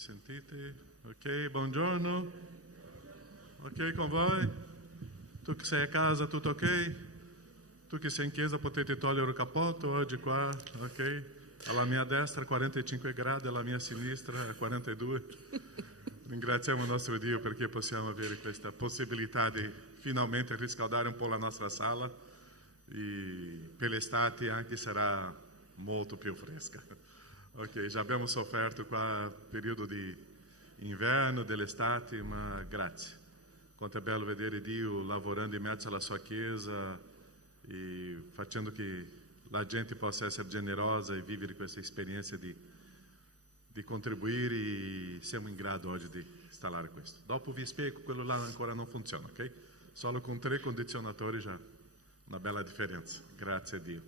sentite? Ok, buongiorno. Ok con voi? Tu che sei a casa, tutto ok? Tu che sei in chiesa potete togliere il cappotto oggi qua, ok? Alla mia destra 45 gradi, alla mia sinistra 42. Ringraziamo il nostro Dio perché possiamo avere questa possibilità di finalmente riscaldare un po' la nostra sala e per l'estate anche sarà molto più fresca. Ok, già abbiamo sofferto qua il periodo di inverno, dell'estate, ma grazie. Quanto è bello vedere Dio lavorando in mezzo alla sua chiesa e facendo che la gente possa essere generosa e vivere questa esperienza di contribuire, e siamo in grado oggi di installare questo. Dopo vi spiego, quello là ancora non funziona, ok? Solo con 3 condizionatori già una bella differenza. Grazie a Dio.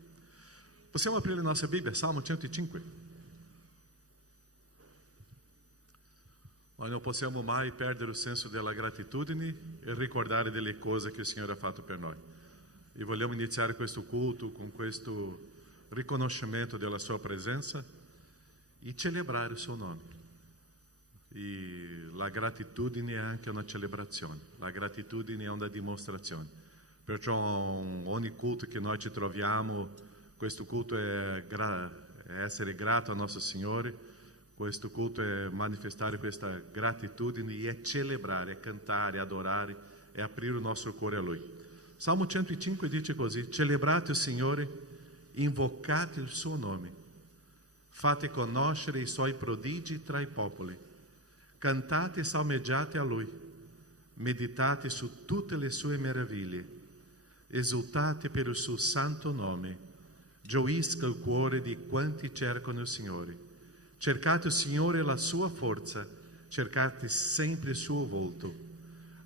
Possiamo aprire la nostra Bibbia, Salmo 105. Noi non possiamo mai perdere il senso della gratitudine e ricordare delle cose che il Signore ha fatto per noi. E vogliamo iniziare questo culto con questo riconoscimento della sua presenza e celebrare il suo nome. E la gratitudine è anche una celebrazione, la gratitudine è una dimostrazione. Perciò ogni culto che noi ci troviamo, questo culto è essere grato al nostro Signore. Questo culto è manifestare questa gratitudine e è celebrare, è cantare, adorare e aprire il nostro cuore a Lui. Salmo 105 dice così: celebrate il Signore, invocate il suo nome, fate conoscere i suoi prodigi tra i popoli, cantate e salmeggiate a Lui, meditate su tutte le sue meraviglie, esultate per il suo santo nome, gioisca il cuore di quanti cercano il Signore. Cercate il Signore e la sua forza, cercate sempre il suo volto,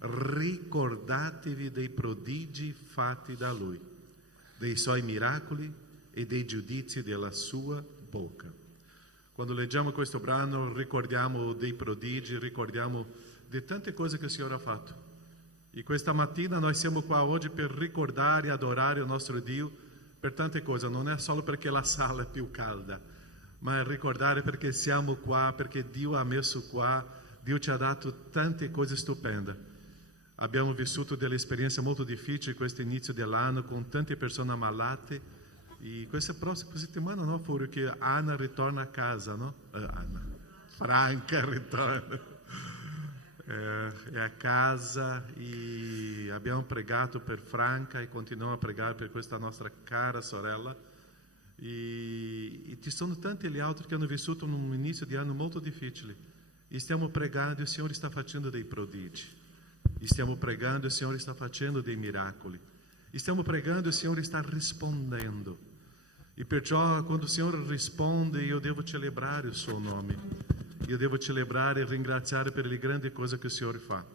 ricordatevi dei prodigi fatti da Lui, dei suoi miracoli e dei giudizi della sua bocca. Quando leggiamo questo brano ricordiamo dei prodigi, ricordiamo di tante cose che il Signore ha fatto. E questa mattina noi siamo qua oggi per ricordare e adorare il nostro Dio per tante cose, non è solo perché la sala è più calda, ma ricordare perché siamo qua, perché Dio ha messo qua, Dio ci ha dato tante cose stupende. Abbiamo vissuto delle esperienze molto difficili questo inizio dell'anno con tante persone ammalate e questa settimana no, fuori che Anna ritorna a casa, no? Franca ritorna è a casa e abbiamo pregato per Franca e continuiamo a pregare per questa nostra cara sorella. E ci sono tanti gli altri che hanno vissuto un inizio di anno molto difficile e stiamo pregando e il Signore sta facendo dei prodigi, e stiamo pregando e il Signore sta facendo dei miracoli, e stiamo pregando e il Signore sta rispondendo, e perciò quando il Signore risponde io devo celebrare il suo nome, io devo celebrare e ringraziare per le grandi cose che il Signore fa.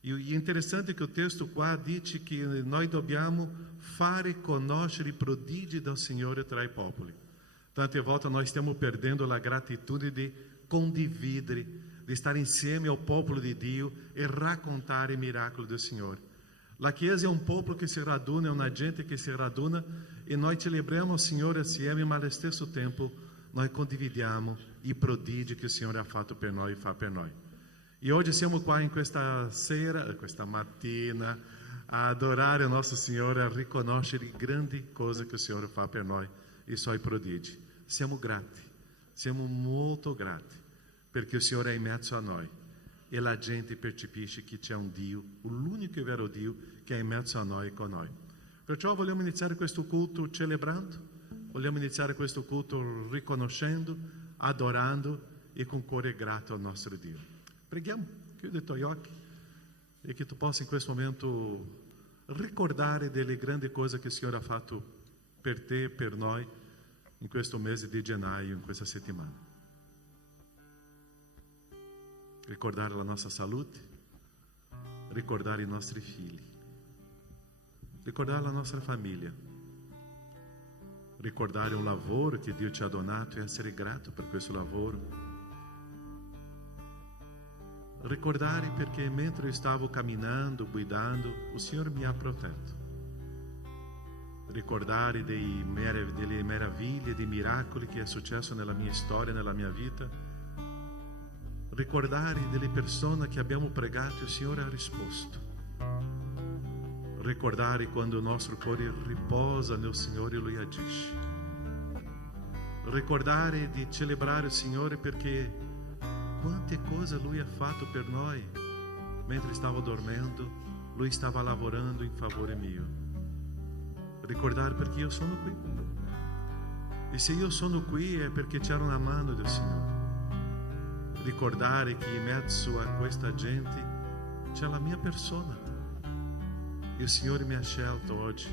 E è interessante che il testo qua dice che noi dobbiamo fare conoscere i prodigi del Signore tra i popoli. Tante volte noi stiamo perdendo la gratitudine di condividere, di stare insieme al popolo di Dio e raccontare i miracoli del Signore. La Chiesa è un popolo che si raduna, è una gente che si raduna e noi celebriamo il Signore assieme, ma allo stesso tempo noi condividiamo i prodigi che il Signore ha fatto per noi e fa per noi. E oggi siamo qua in questa sera, questa mattina, a adorare il nostro Signore, a riconoscere le grandi cose che il Signore fa per noi, i suoi prodigi. Siamo grati, siamo molto grati, perché il Signore è in mezzo a noi e la gente percepisce che c'è un Dio, l'unico e vero Dio che è in mezzo a noi e con noi. Perciò vogliamo iniziare questo culto celebrando, vogliamo iniziare questo culto riconoscendo, adorando e con cuore grato al nostro Dio. Preghiamo, chiudi i tuoi occhi e che tu possa in questo momento ricordare delle grandi cose che il Signore ha fatto per te e per noi in questo mese di gennaio, in questa settimana. Ricordare la nostra salute, ricordare i nostri figli, ricordare la nostra famiglia, ricordare un lavoro che Dio ci ha donato e essere grato per questo lavoro. Ricordare perché mentre stavo camminando, guidando, il Signore mi ha protetto. Ricordare delle meraviglie, dei miracoli che è successo nella mia storia, nella mia vita. Ricordare delle persone che abbiamo pregato e il Signore ha risposto. Ricordare quando il nostro cuore riposa nel Signore e Lui agisce. Ricordare di celebrare il Signore perché quante cose Lui ha fatto per noi. Mentre stavo dormendo, Lui stava lavorando in favore mio. Ricordare perché io sono qui. E se io sono qui è perché c'era una mano del Signore. Ricordare che in mezzo a questa gente c'è la mia persona. Il Signore mi ha scelto oggi,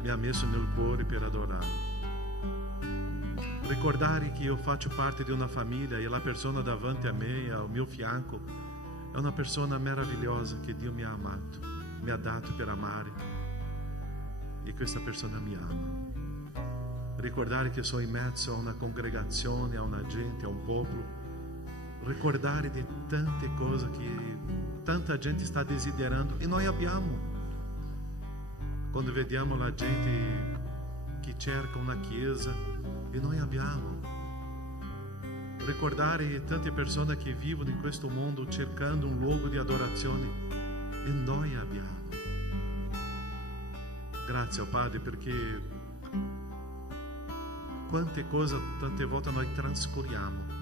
mi ha messo nel cuore per adorarlo. Ricordare che io faccio parte di una famiglia e la persona davanti a me, al mio fianco, è una persona meravigliosa che Dio mi ha amato, mi ha dato per amare, e questa persona mi ama. Ricordare che sono in mezzo a una congregazione, a una gente, a un popolo. Ricordare di tante cose che tanta gente sta desiderando e noi abbiamo. Quando vediamo la gente che cerca una chiesa e noi abbiamo. Ricordare tante persone che vivono in questo mondo cercando un luogo di adorazione e noi abbiamo. Grazie, Padre, perché quante cose tante volte noi trascuriamo,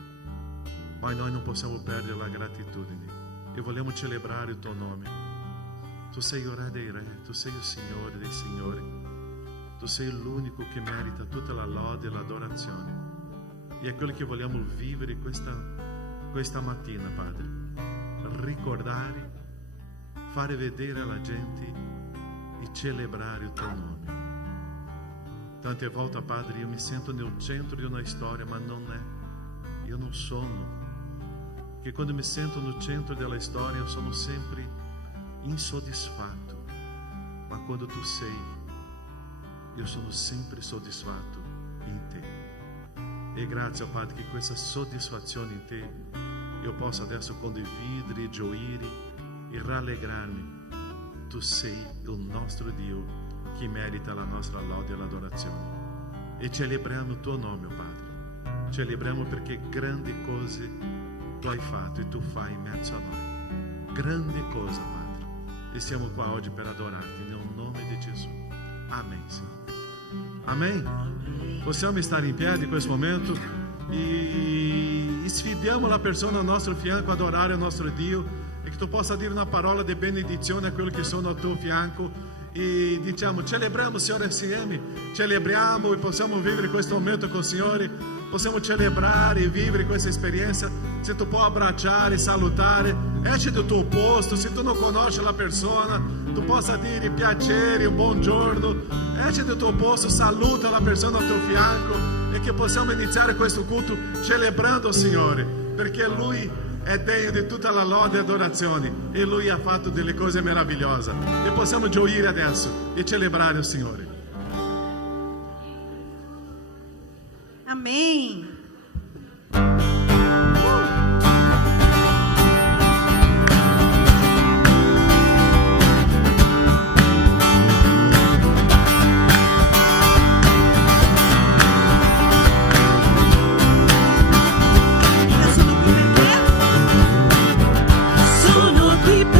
ma noi non possiamo perdere la gratitudine e vogliamo celebrare il tuo nome. Tu sei il Re dei Re, tu sei il Signore dei Signori, tu sei l'unico che merita tutta la lode e l'adorazione. E è quello che vogliamo vivere questa mattina, Padre. Ricordare, fare vedere alla gente e celebrare il tuo nome. Tante volte, Padre, io mi sento nel centro di una storia, ma non è. Io non sono. Che quando mi sento no centro della storia sono sempre insoddisfatto, ma quando tu sei, io sono sempre soddisfatto in te. E grazie, Padre, che questa soddisfazione in te io possa adesso condividere, gioire e rallegrarmi. Tu sei il nostro Dio che merita la nostra lode e l'adorazione. E celebriamo il tuo nome, Padre. Celebriamo perché grandi cose tu hai fatto e tu fai in mezzo a noi. Grande cosa, Padre. E siamo qua oggi per adorarti nel nome di Gesù. Amen, Signore. Amen. Possiamo stare in piedi in questo momento e sfidiamo la persona al nostro fianco ad adorare il nostro Dio, e che tu possa dire una parola di benedizione a quelli che sono al tuo fianco e diciamo: celebriamo, Signore, insieme. Celebriamo e possiamo vivere questo momento con il Signore. Possiamo celebrare e vivere questa esperienza. Se tu puoi abbracciare, salutare, esci dal tuo posto. Se tu non conosci la persona, tu possa dire piacere, un buongiorno. Esci dal tuo posto, saluta la persona al tuo fianco, e che possiamo iniziare questo culto celebrando il Signore, perché Lui è degno di tutta la lode e adorazione, e Lui ha fatto delle cose meravigliose, e possiamo gioire adesso e celebrare il Signore. Amém. Solamente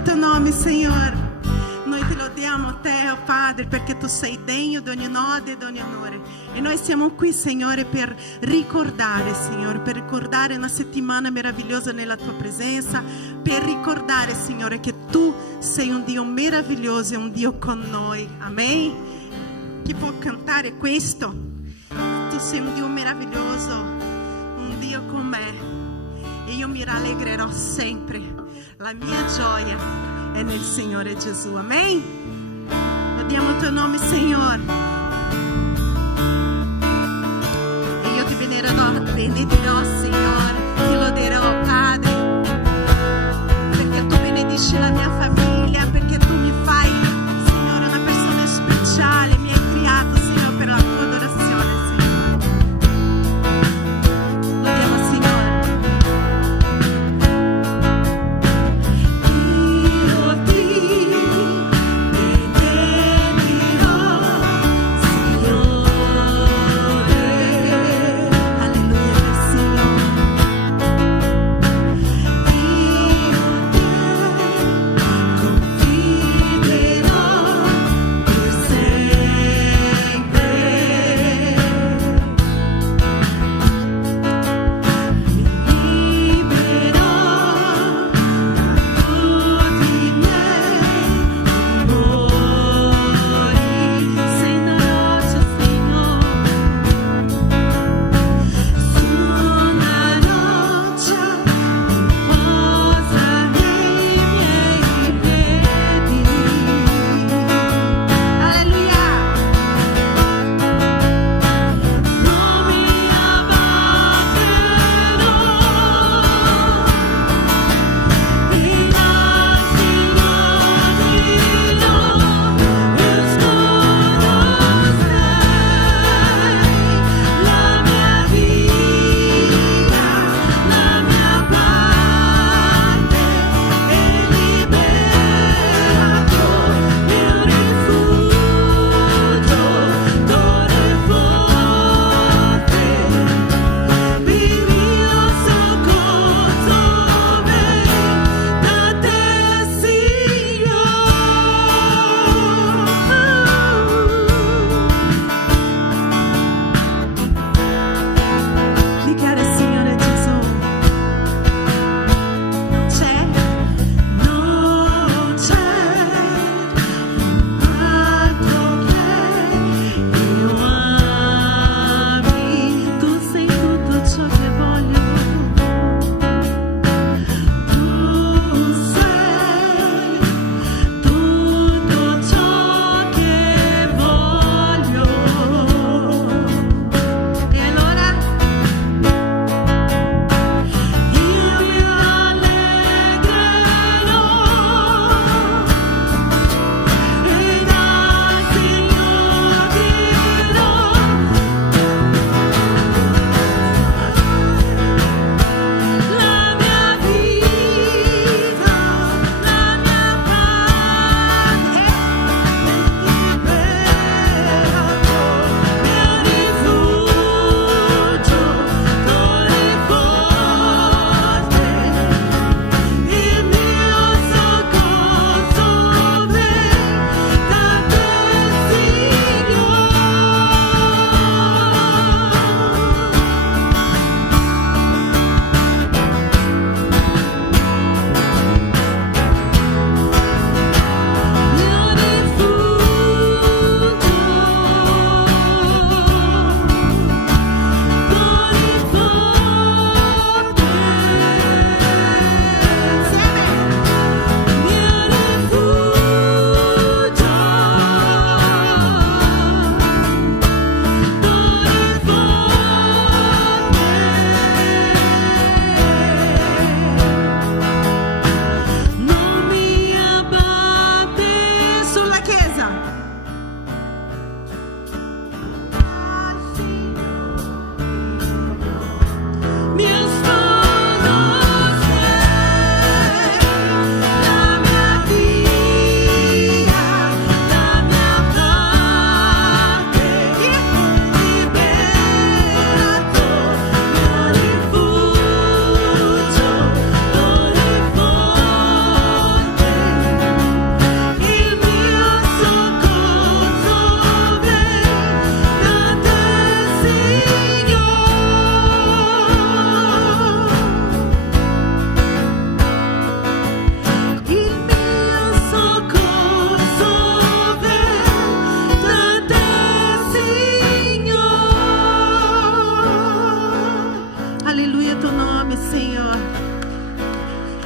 il tuo nome, Signore. Noi te lodiamo a te, oh Padre, perché tu sei degno di ogni lode e di ogni onore. E noi siamo qui, Signore, per ricordare, Signore, per ricordare una settimana meravigliosa nella tua presenza, per ricordare, Signore, che tu sei un Dio meraviglioso e un Dio con noi. Amen. Chi può cantare questo? Tu sei un Dio meraviglioso, un Dio con me, e io mi rallegrerò sempre. La mia gioia è nel Signore Gesù. Amen. Lodiamo il tuo nome, Signore. E io ti benedirò, Signore, ti loderò, Padre, perché tu benedici la mia famiglia, perché tu mi fai, Signore, una persona speciale, mi hai creato, Signore, per la tua adorazione, Signore. Lodiamo, Signore. Signore, alleluia, Signore.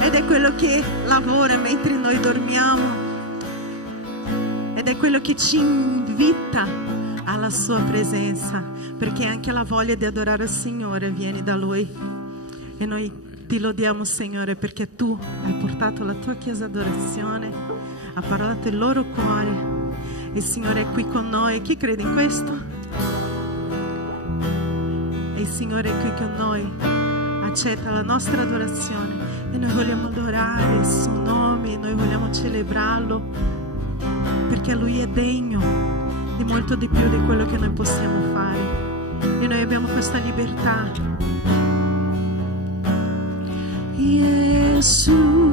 ed è quello che lavora mentre noi dormiamo, ed è quello che ci invita alla sua presenza, perché anche la voglia di adorare il Signore viene da Lui. E noi ti lodiamo, Signore, perché tu hai portato la tua chiesa adorazione, ha parlato il loro cuore. Il Signore è qui con noi. Chi crede in questo? E il Signore è qui con noi, accetta la nostra adorazione e noi vogliamo adorare il suo nome, noi vogliamo celebrarlo, perché Lui è degno di molto di più di quello che noi possiamo fare, e noi abbiamo questa libertà. Gesù.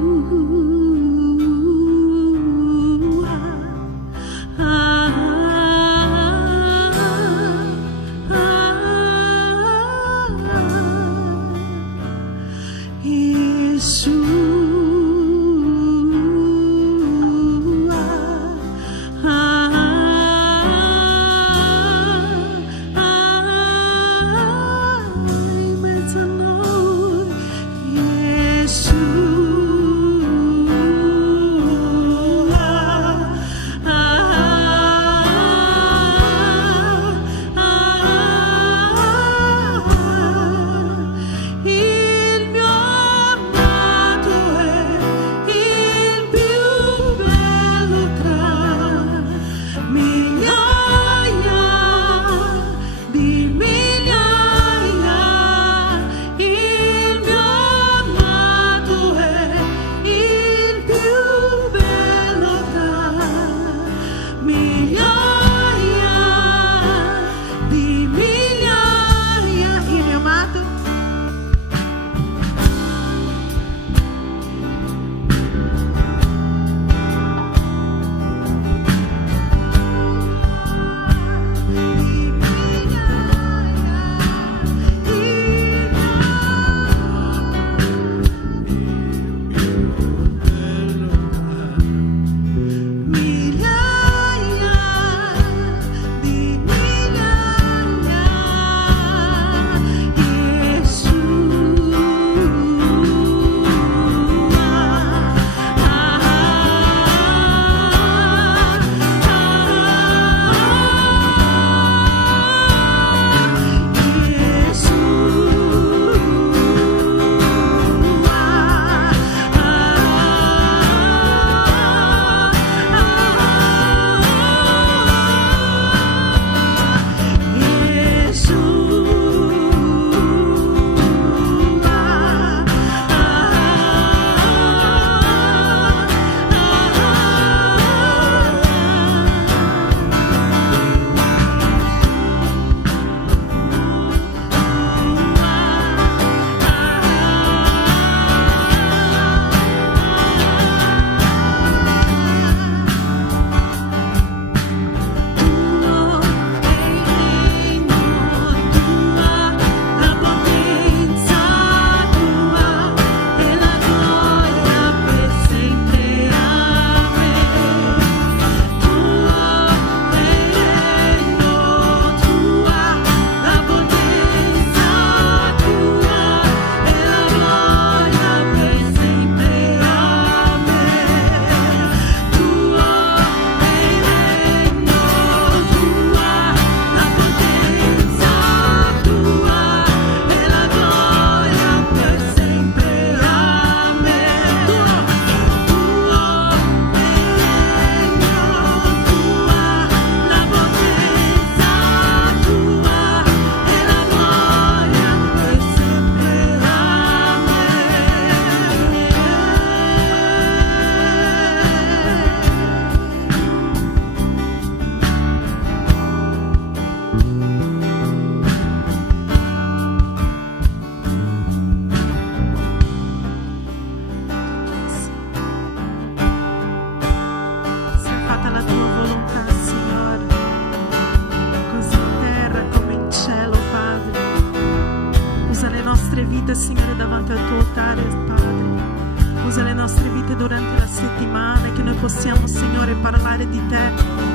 vite, Signore, davanti al tuo altare, Padre. Usa le nostre vite durante la settimana, che noi possiamo, Signore, parlare di te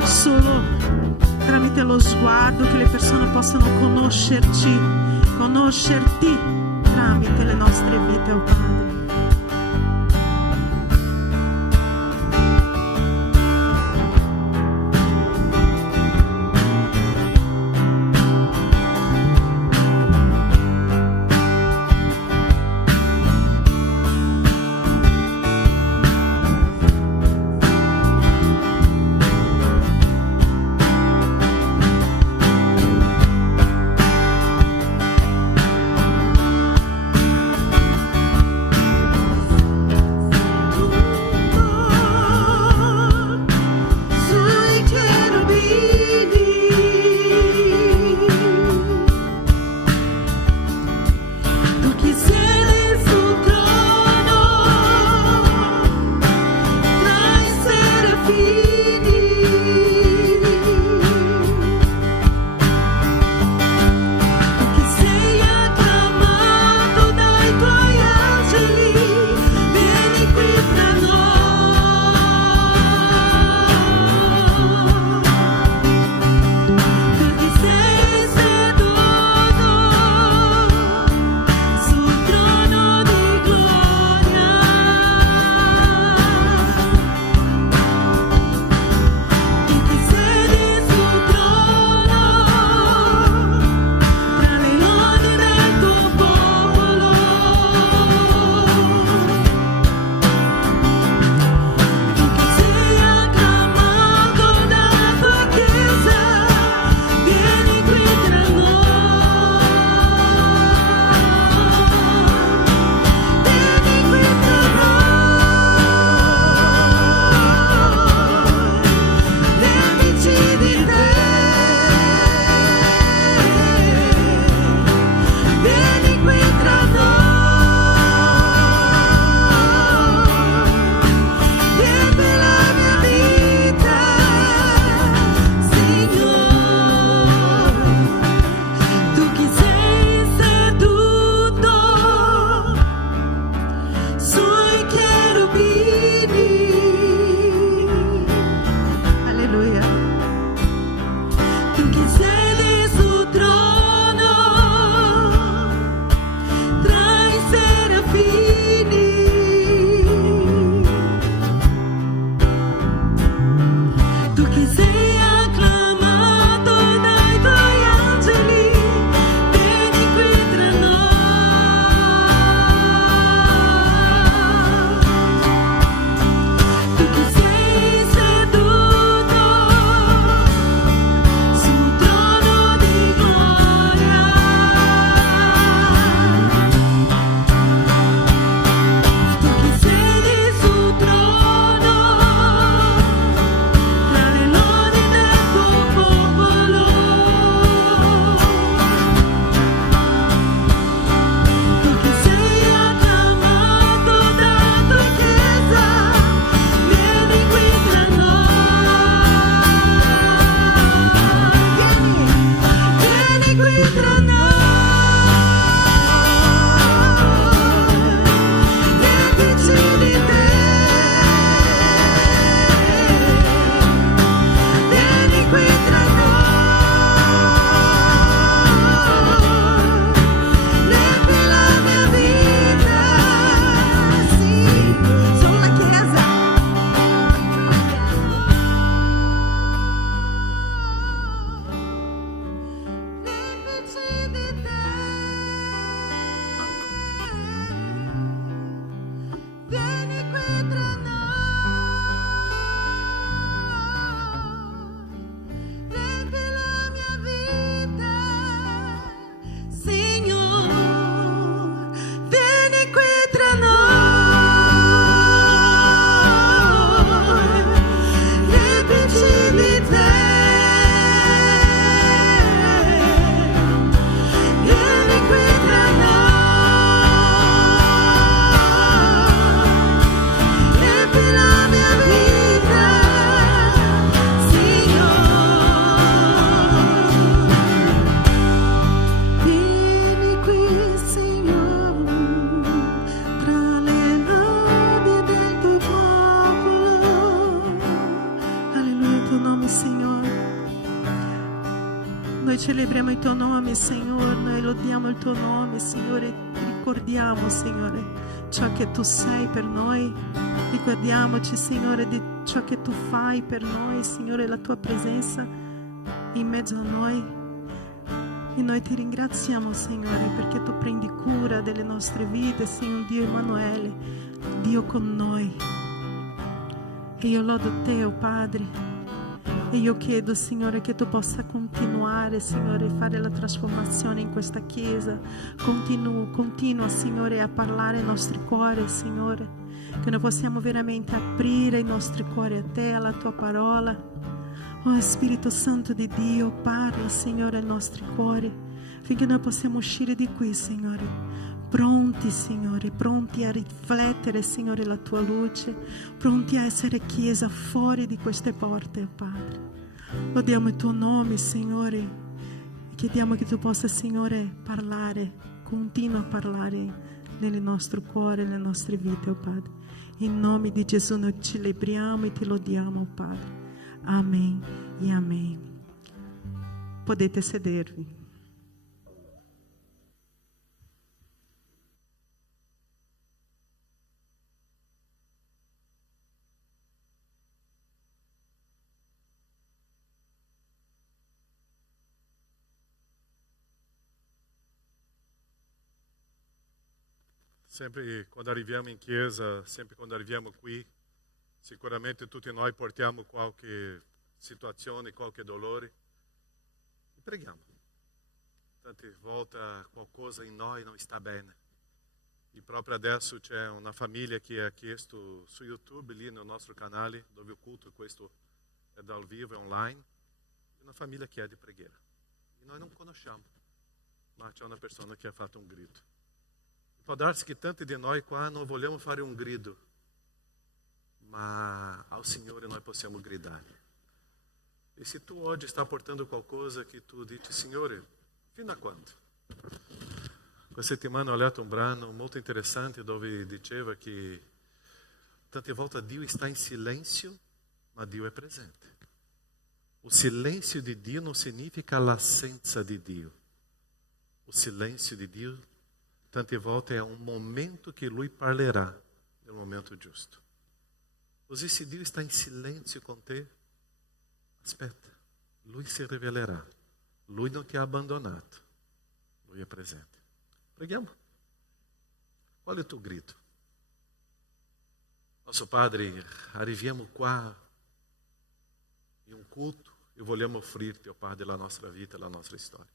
solo tramite lo sguardo, che le persone possano conoscerti tramite le nostre vite, oh Padre. celebriamo il tuo nome, Signore, noi lodiamo il tuo nome, Signore, ricordiamo, Signore, ciò che tu sei per noi, ricordiamoci, Signore, di ciò che tu fai per noi, Signore, la tua presenza in mezzo a noi. E noi ti ringraziamo, Signore, perché tu prendi cura delle nostre vite, sei un Dio Emanuele, Dio con noi. E io lodo te, oh Padre. E io chiedo, Signore, che tu possa continuare, Signore, a fare la trasformazione in questa chiesa. Continua, Signore, a parlare ai nostri cuori, Signore, che noi possiamo veramente aprire i nostri cuori a te, alla tua parola. Oh Spirito Santo di Dio, parla, Signore, ai nostri cuori, finché noi possiamo uscire di qui, Signore, pronti, Signore, pronti a riflettere, Signore, la tua luce, pronti a essere chiesa fuori di queste porte, oh Padre. Lodiamo il tuo nome, Signore, e chiediamo che tu possa, Signore, parlare, continua a parlare nel nostro cuore, nelle nostre vite, oh Padre. In nome di Gesù noi celebriamo e ti lodiamo, oh Padre. Amém e amém. Potete sedervi. Sempre quando arriviamo in chiesa, sempre quando arriviamo qui, sicuramente tutti noi portiamo qualche situazione, qualche dolore e preghiamo. Tante volte qualcosa in noi non sta bene. E proprio adesso c'è una famiglia che ha chiesto su YouTube, lì nel nostro canale, dove il culto questo è dal vivo, è online, una famiglia chiede preghiera. E noi non conosciamo, ma c'è una persona che ha fatto un grido. Può darsi che tanti di noi qua non vogliamo fare un grido, ma ao Signore noi possiamo gridare. E se tu oggi sta portando qualcosa che tu dici, Signore, fino a quando? Questa settimana ho letto un brano molto interessante dove diceva che tante volte Dio sta in silenzio, ma Dio è presente. O silenzio di Dio non significa l'assenza di Dio. O silenzio di Dio tante volte è un momento che Lui parlerà nel momento giusto. Così se Dio sta in silenzio con te, aspetta, Lui si rivelerà. Lui non ti ha abbandonato, Lui è presente. Preghiamo. Qual è il tuo grido? Nostro Padre, arriviamo qua in un culto e vogliamo offrirti, oh Padre, la nostra vita, la nostra storia.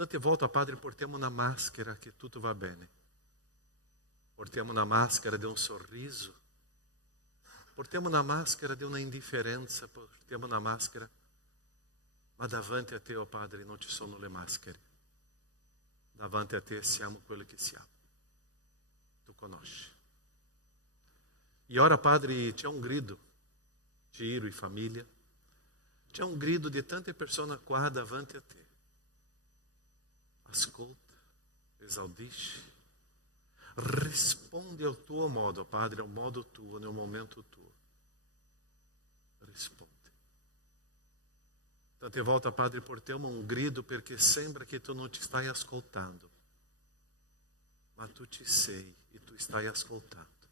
Tante volte, Padre, portiamo una maschera che tutto va bene. Portiamo una maschera di un sorriso. Portiamo una maschera di una indifferenza. Portiamo una maschera. Ma davanti a te, oh Padre, non ci sono le maschere. Davanti a te siamo quello che siamo. Tu conosci. E ora, Padre, c'è un grido. Giro e famiglia. C'è un grido di tante persone qua davanti a te. Ascolta, esaudisci, risponde al tuo modo, Padre, al modo tuo, nel momento tuo. Risponde. Tante volte, Padre, portiamo un grido perché sembra che tu non ci stai ascoltando, ma tu ci sei e tu stai ascoltando.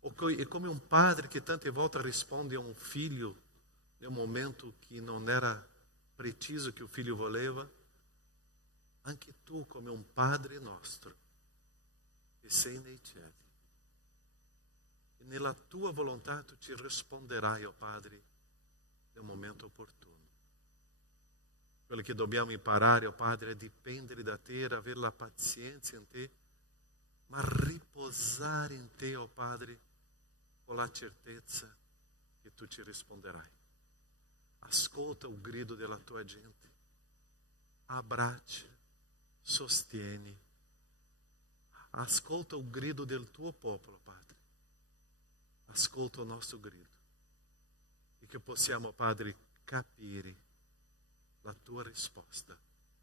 È come un padre che tante volte risponde a un figlio nel momento che non era preciso che il figlio voleva. Anche tu, come un Padre nostro, che sei nei cieli. E nella tua volontà tu ci risponderai, oh Padre, nel momento opportuno. Quello che dobbiamo imparare, oh Padre, è dipendere da te, avere la pazienza in te, ma riposare in te, oh Padre, con la certezza che tu ci risponderai. Ascolta il grido della tua gente, abbraccia, sostieni, ascolta il grido del tuo popolo, Padre, ascolta il nostro grido e che possiamo, Padre, capire la tua risposta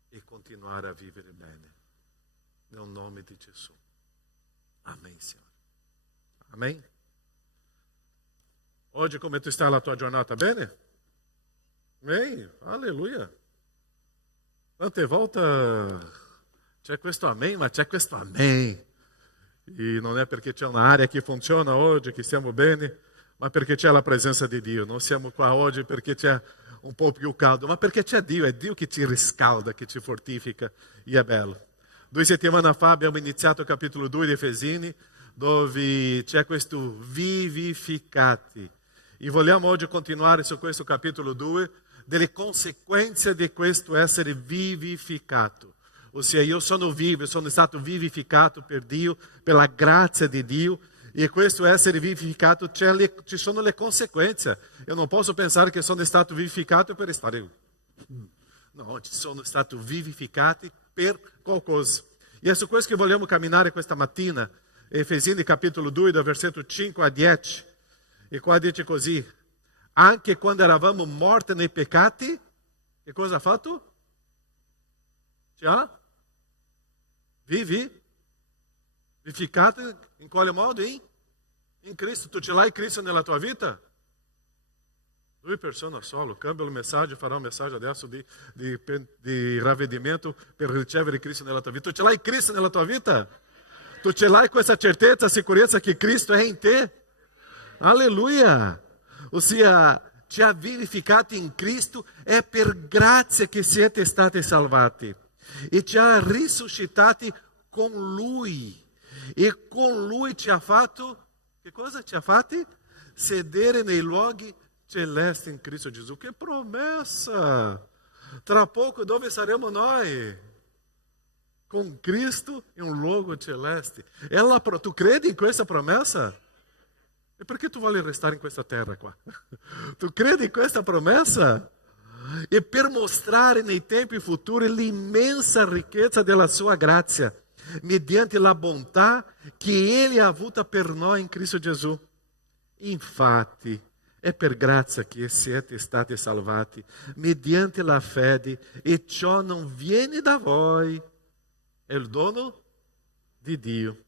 e continuare a vivere bene, nel nome di Gesù. Amen, Signore. Amen. Oggi come ti sta la tua giornata? Bene? Amen. Alleluia. Quante volte c'è questo amen, ma c'è questo amen. E non è perché c'è un'area che funziona oggi, che stiamo bene, ma perché c'è la presenza di Dio. Non siamo qua oggi perché c'è un po' più caldo, ma perché c'è Dio, è Dio che ci riscalda, che ci fortifica, e è bello. 2 settimane fa abbiamo iniziato il capitolo 2 di Efesini, dove c'è questo vivificati. E vogliamo oggi continuare su questo capitolo 2, delle conseguenze di questo essere vivificato. Ossia, io sono vivo, sono stato vivificato per Dio, per la grazia di Dio, e questo essere vivificato ci sono le conseguenze. Io non posso pensare che sono stato vivificato per stare... No, sono stato vivificati per qualcosa. E è su questo che vogliamo camminare questa mattina. Efesini capitolo 2, dal versetto 5 a 10. E qua dice così: anche quando eravamo morti nei peccati, che cosa ha fatto? Ci ha vivificato in quale modo? In Cristo. Tu ce l'hai Cristo nella tua vita? 2 persone solo. Cambia il messaggio, farà un messaggio adesso di ravvedimento per ricevere Cristo nella tua vita. Tu ce l'hai Cristo nella tua vita? Tu ce l'hai questa certezza, sicurezza che Cristo è in te? Alleluia! Ossia, ci ha vivificati in Cristo, è per grazia che siete stati salvati. E ci ha risuscitati con Lui. E con Lui ci ha fatto, che cosa ci ha fatti? Sedere nei luoghi celesti in Cristo Gesù. Che promessa! Tra poco dove saremo noi? Con Cristo in un luogo celeste. Tu credi in questa promessa? E perché tu vuoi restare in questa terra qua? Tu credi in questa promessa? E per mostrare nei tempi futuri l'immensa ricchezza della sua grazia, mediante la bontà che Ele ha avuta per noi in Cristo Gesù. Infatti, è per grazia che siete stati salvati, mediante la fede, e ciò non viene da voi, è il dono di Dio.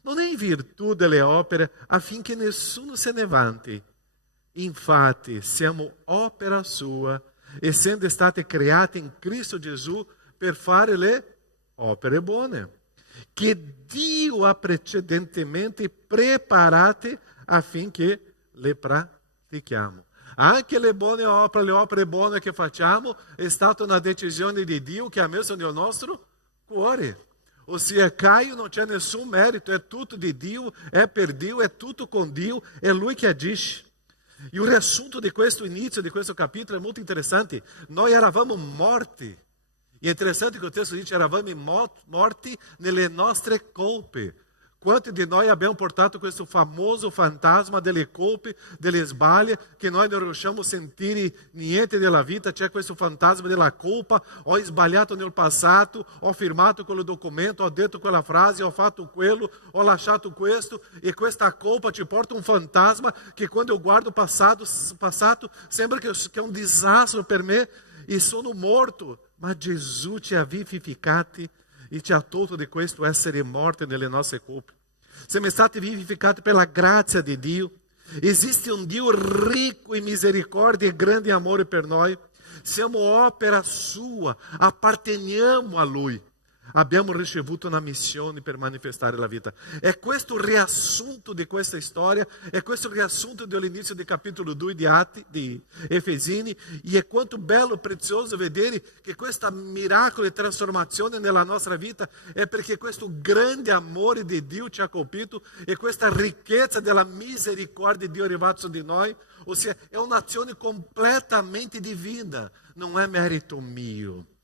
Non è in virtù delle opere affinché nessuno se ne vanti. Infatti, siamo opera sua, essendo stati creati in Cristo Gesù per fare le opere buone, che Dio ha precedentemente preparate affinché le pratichiamo. Anche le buone opere, le opere buone che facciamo, è stata una decisione di Dio che ha messo nel nostro cuore. Ossia, Caio non c'è nessun merito, è tutto di Dio, è per Dio, è tutto con Dio, è Lui che agisce. E il riassunto di questo inizio, di questo capitolo è molto interessante. Noi eravamo morti. E è interessante che il testo dice: eravamo morti nelle nostre colpe. Quanti di noi abbiamo portato questo famoso fantasma delle colpe, delle sbaglie, che noi non riusciamo a sentire niente della vita? C'è questo fantasma della colpa. Ho sbagliato nel passato, ho firmato quel documento, ho detto quella frase, ho fatto quello, ho lasciato questo, e questa colpa ci porta un fantasma che quando eu guardo o passato sembra che è un disastro per me e sono morto. Ma Gesù ci ha vivificati e ci ha tolto di questo essere morti nelle nostre colpe. Siamo stati vivificati per la grazia di Dio. Esiste un Dio ricco in misericordia e grande amore per noi. Siamo opera sua, apparteniamo a Lui. Abbiamo ricevuto una missione per manifestare la vita. È questo il riassunto di questa storia, è questo il riassunto dell'inizio del capitolo 2 di Efesini, e è quanto bello e prezioso vedere che questo miracolo e trasformazione nella nostra vita è perché questo grande amore di Dio ci ha colpito e questa ricchezza della misericordia di Dio è arrivata su di noi. Ossia, è un'azione completamente divina, non è merito mio.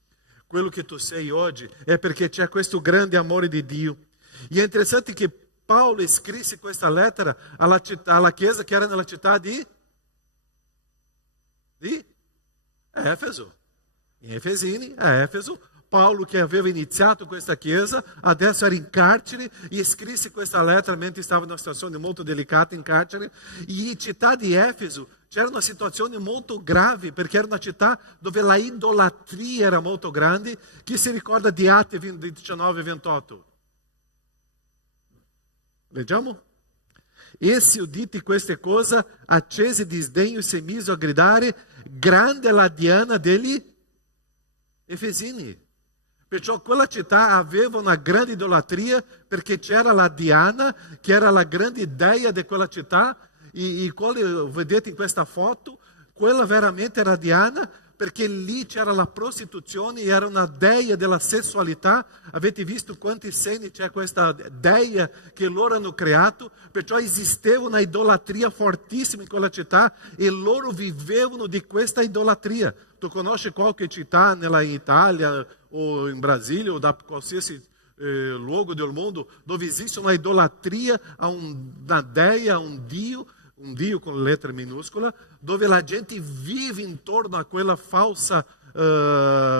Quello che tu sei oggi è perché c'è questo grande amore di Dio. E è interessante che Paolo scrisse questa lettera alla chiesa che era nella città di Efeso. In Efesini, a Efeso, Paolo, che aveva iniziato questa chiesa, adesso era in carcere e scrisse questa lettera mentre stava in una situazione molto delicata in carcere. E in città di Efeso c'era una situazione molto grave, perché era una città dove la idolatria era molto grande. Chi si ricorda di Atti 19 e 28? Leggiamo? Essi, udite queste cose, accese disdegno e si mise a gridare: grande è la Diana degli Efesini. Perciò quella città aveva una grande idolatria perché c'era la Diana, che era la grande dea di quella città, e quale vedete in questa foto, quella veramente era Diana, perché lì c'era la prostituzione, era una dea della sessualità. Avete visto quanti segni c'è questa dea che loro hanno creato? Perciò esisteva una idolatria fortissima in quella città e loro vivevano di questa idolatria. Tu conosci qualche città nella Italia o in Brasília o da qualsiasi luogo del mondo dove esiste una idolatria a una dea, a un Dio con letra minuscola, dove la gente vive intorno a quella falsa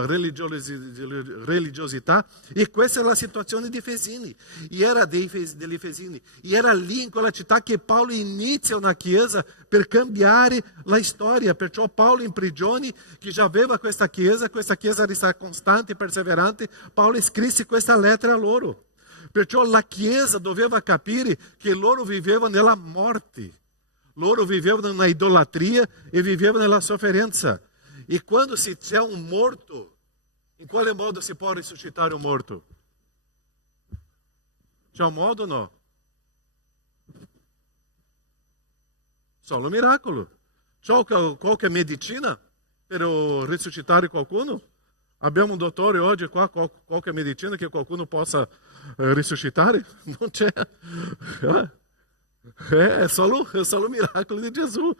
religiosità. E questa è la situazione di Efesini, e era degli Efesini, e era lì in quella città che Paolo inizia una chiesa per cambiare la storia. Perciò Paolo in prigione, che già aveva questa chiesa era costante e perseverante, Paolo scrisse questa lettera a loro. Perciò la chiesa doveva capire che loro vivevano nella morte. Loro vivevano nella idolatria e vivevano nella sofferenza. E quando c'è un morto, in quale modo si può risuscitare un morto? C'è un modo o no? Solo un miracolo. C'è qualche medicina per risuscitare qualcuno? Abbiamo un dottore oggi qua, qualche medicina che qualcuno possa risuscitare? Non c'è. É só o miracolo de Jesus.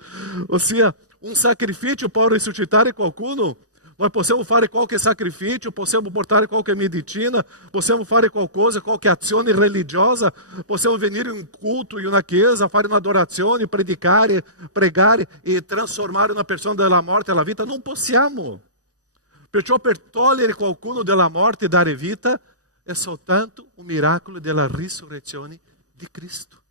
Ou seja, sacrifício può risuscitare qualcuno. Nós possiamo fare qualche sacrifício, possiamo portare qualche medicina, possiamo fare qualcosa, qualche azione religiosa, possiamo venire in un culto, in una chiesa, fare un'adorazione, predicare, pregare e trasformare una persona dalla morte alla vita. Non possiamo. Perciò per togliere qualcuno dalla morte e dare vita è soltanto un miracolo della risurrezione di Cristo.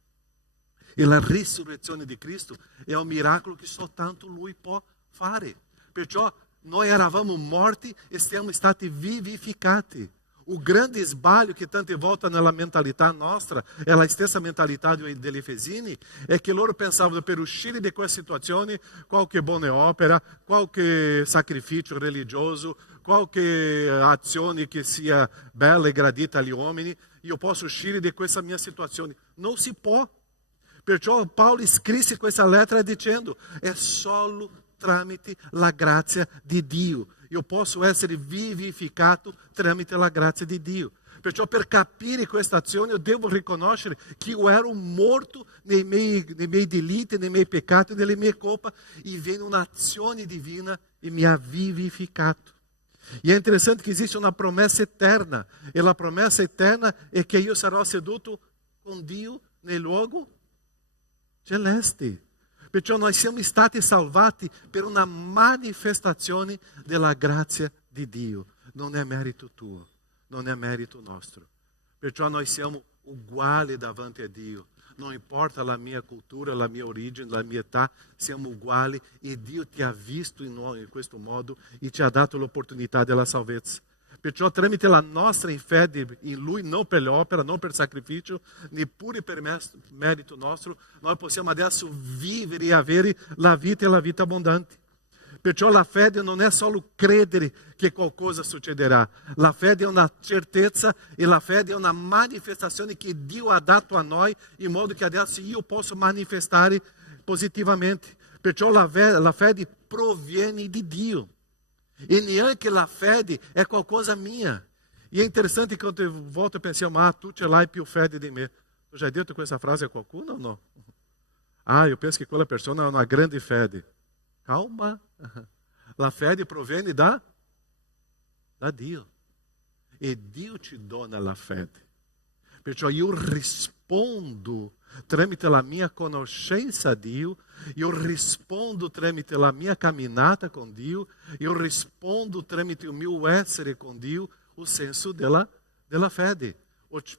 E la risurrezione di Cristo è un miracolo che soltanto Lui può fare. Perciò noi eravamo morti e siamo stati vivificati. O grande sbaglio che tante volte nella mentalità nostra, è la stessa mentalità degli Efesini, è che loro pensavano per uscire da quella situazione qualche buona opera, qualche sacrificio religioso, qualche azione che sia bella e gradita agli uomini, io posso uscire da questa mia situazione. Non si può. Perciò Paolo scrisse questa lettera dicendo: è solo tramite la grazia di Dio. Io posso essere vivificato tramite la grazia di Dio. Perciò per capire questa azione io devo riconoscere che io ero morto nei miei delitti, nei miei peccati, nelle mie colpe, e viene un'azione divina e mi ha vivificato. E è interessante che esiste una promessa eterna, e la promessa eterna è che io sarò seduto con Dio nel luogo celeste. Perciò noi siamo stati salvati per una manifestazione della grazia di Dio. Non è merito tuo, non è merito nostro. Perciò noi siamo uguali davanti a Dio. Non importa la mia cultura, la mia origine, la mia età, siamo uguali e Dio ti ha visto in noi in questo modo e ti ha dato l'opportunità della salvezza. Perciò tramite la nostra fede in Lui, non per l'opera, non per sacrificio, neppure per merito nostro, noi possiamo adesso vivere e avere la vita e la vita abbondante. Perciò la fede non è solo credere che qualcosa succederà, la fede è una certezza e la fede è una manifestazione che Dio ha dato a noi in modo che adesso io posso manifestare positivamente. Perciò la fede proviene di Dio. E neanche la fede è qualcosa mia. E è interessante che quando volta pensiamo: tu ce l'hai più fede di me. Tu já hai detto questa frase a qualcuno o no? Eu penso che quella persona ha una grande fede. Calma. La fede proviene da Dio. E Dio ti dona la fede. Perciò io rispondo tramite la mia conoscenza a Dio, io rispondo tramite la mia camminata con Dio, io rispondo tramite il mio essere con Dio, o senso della fede.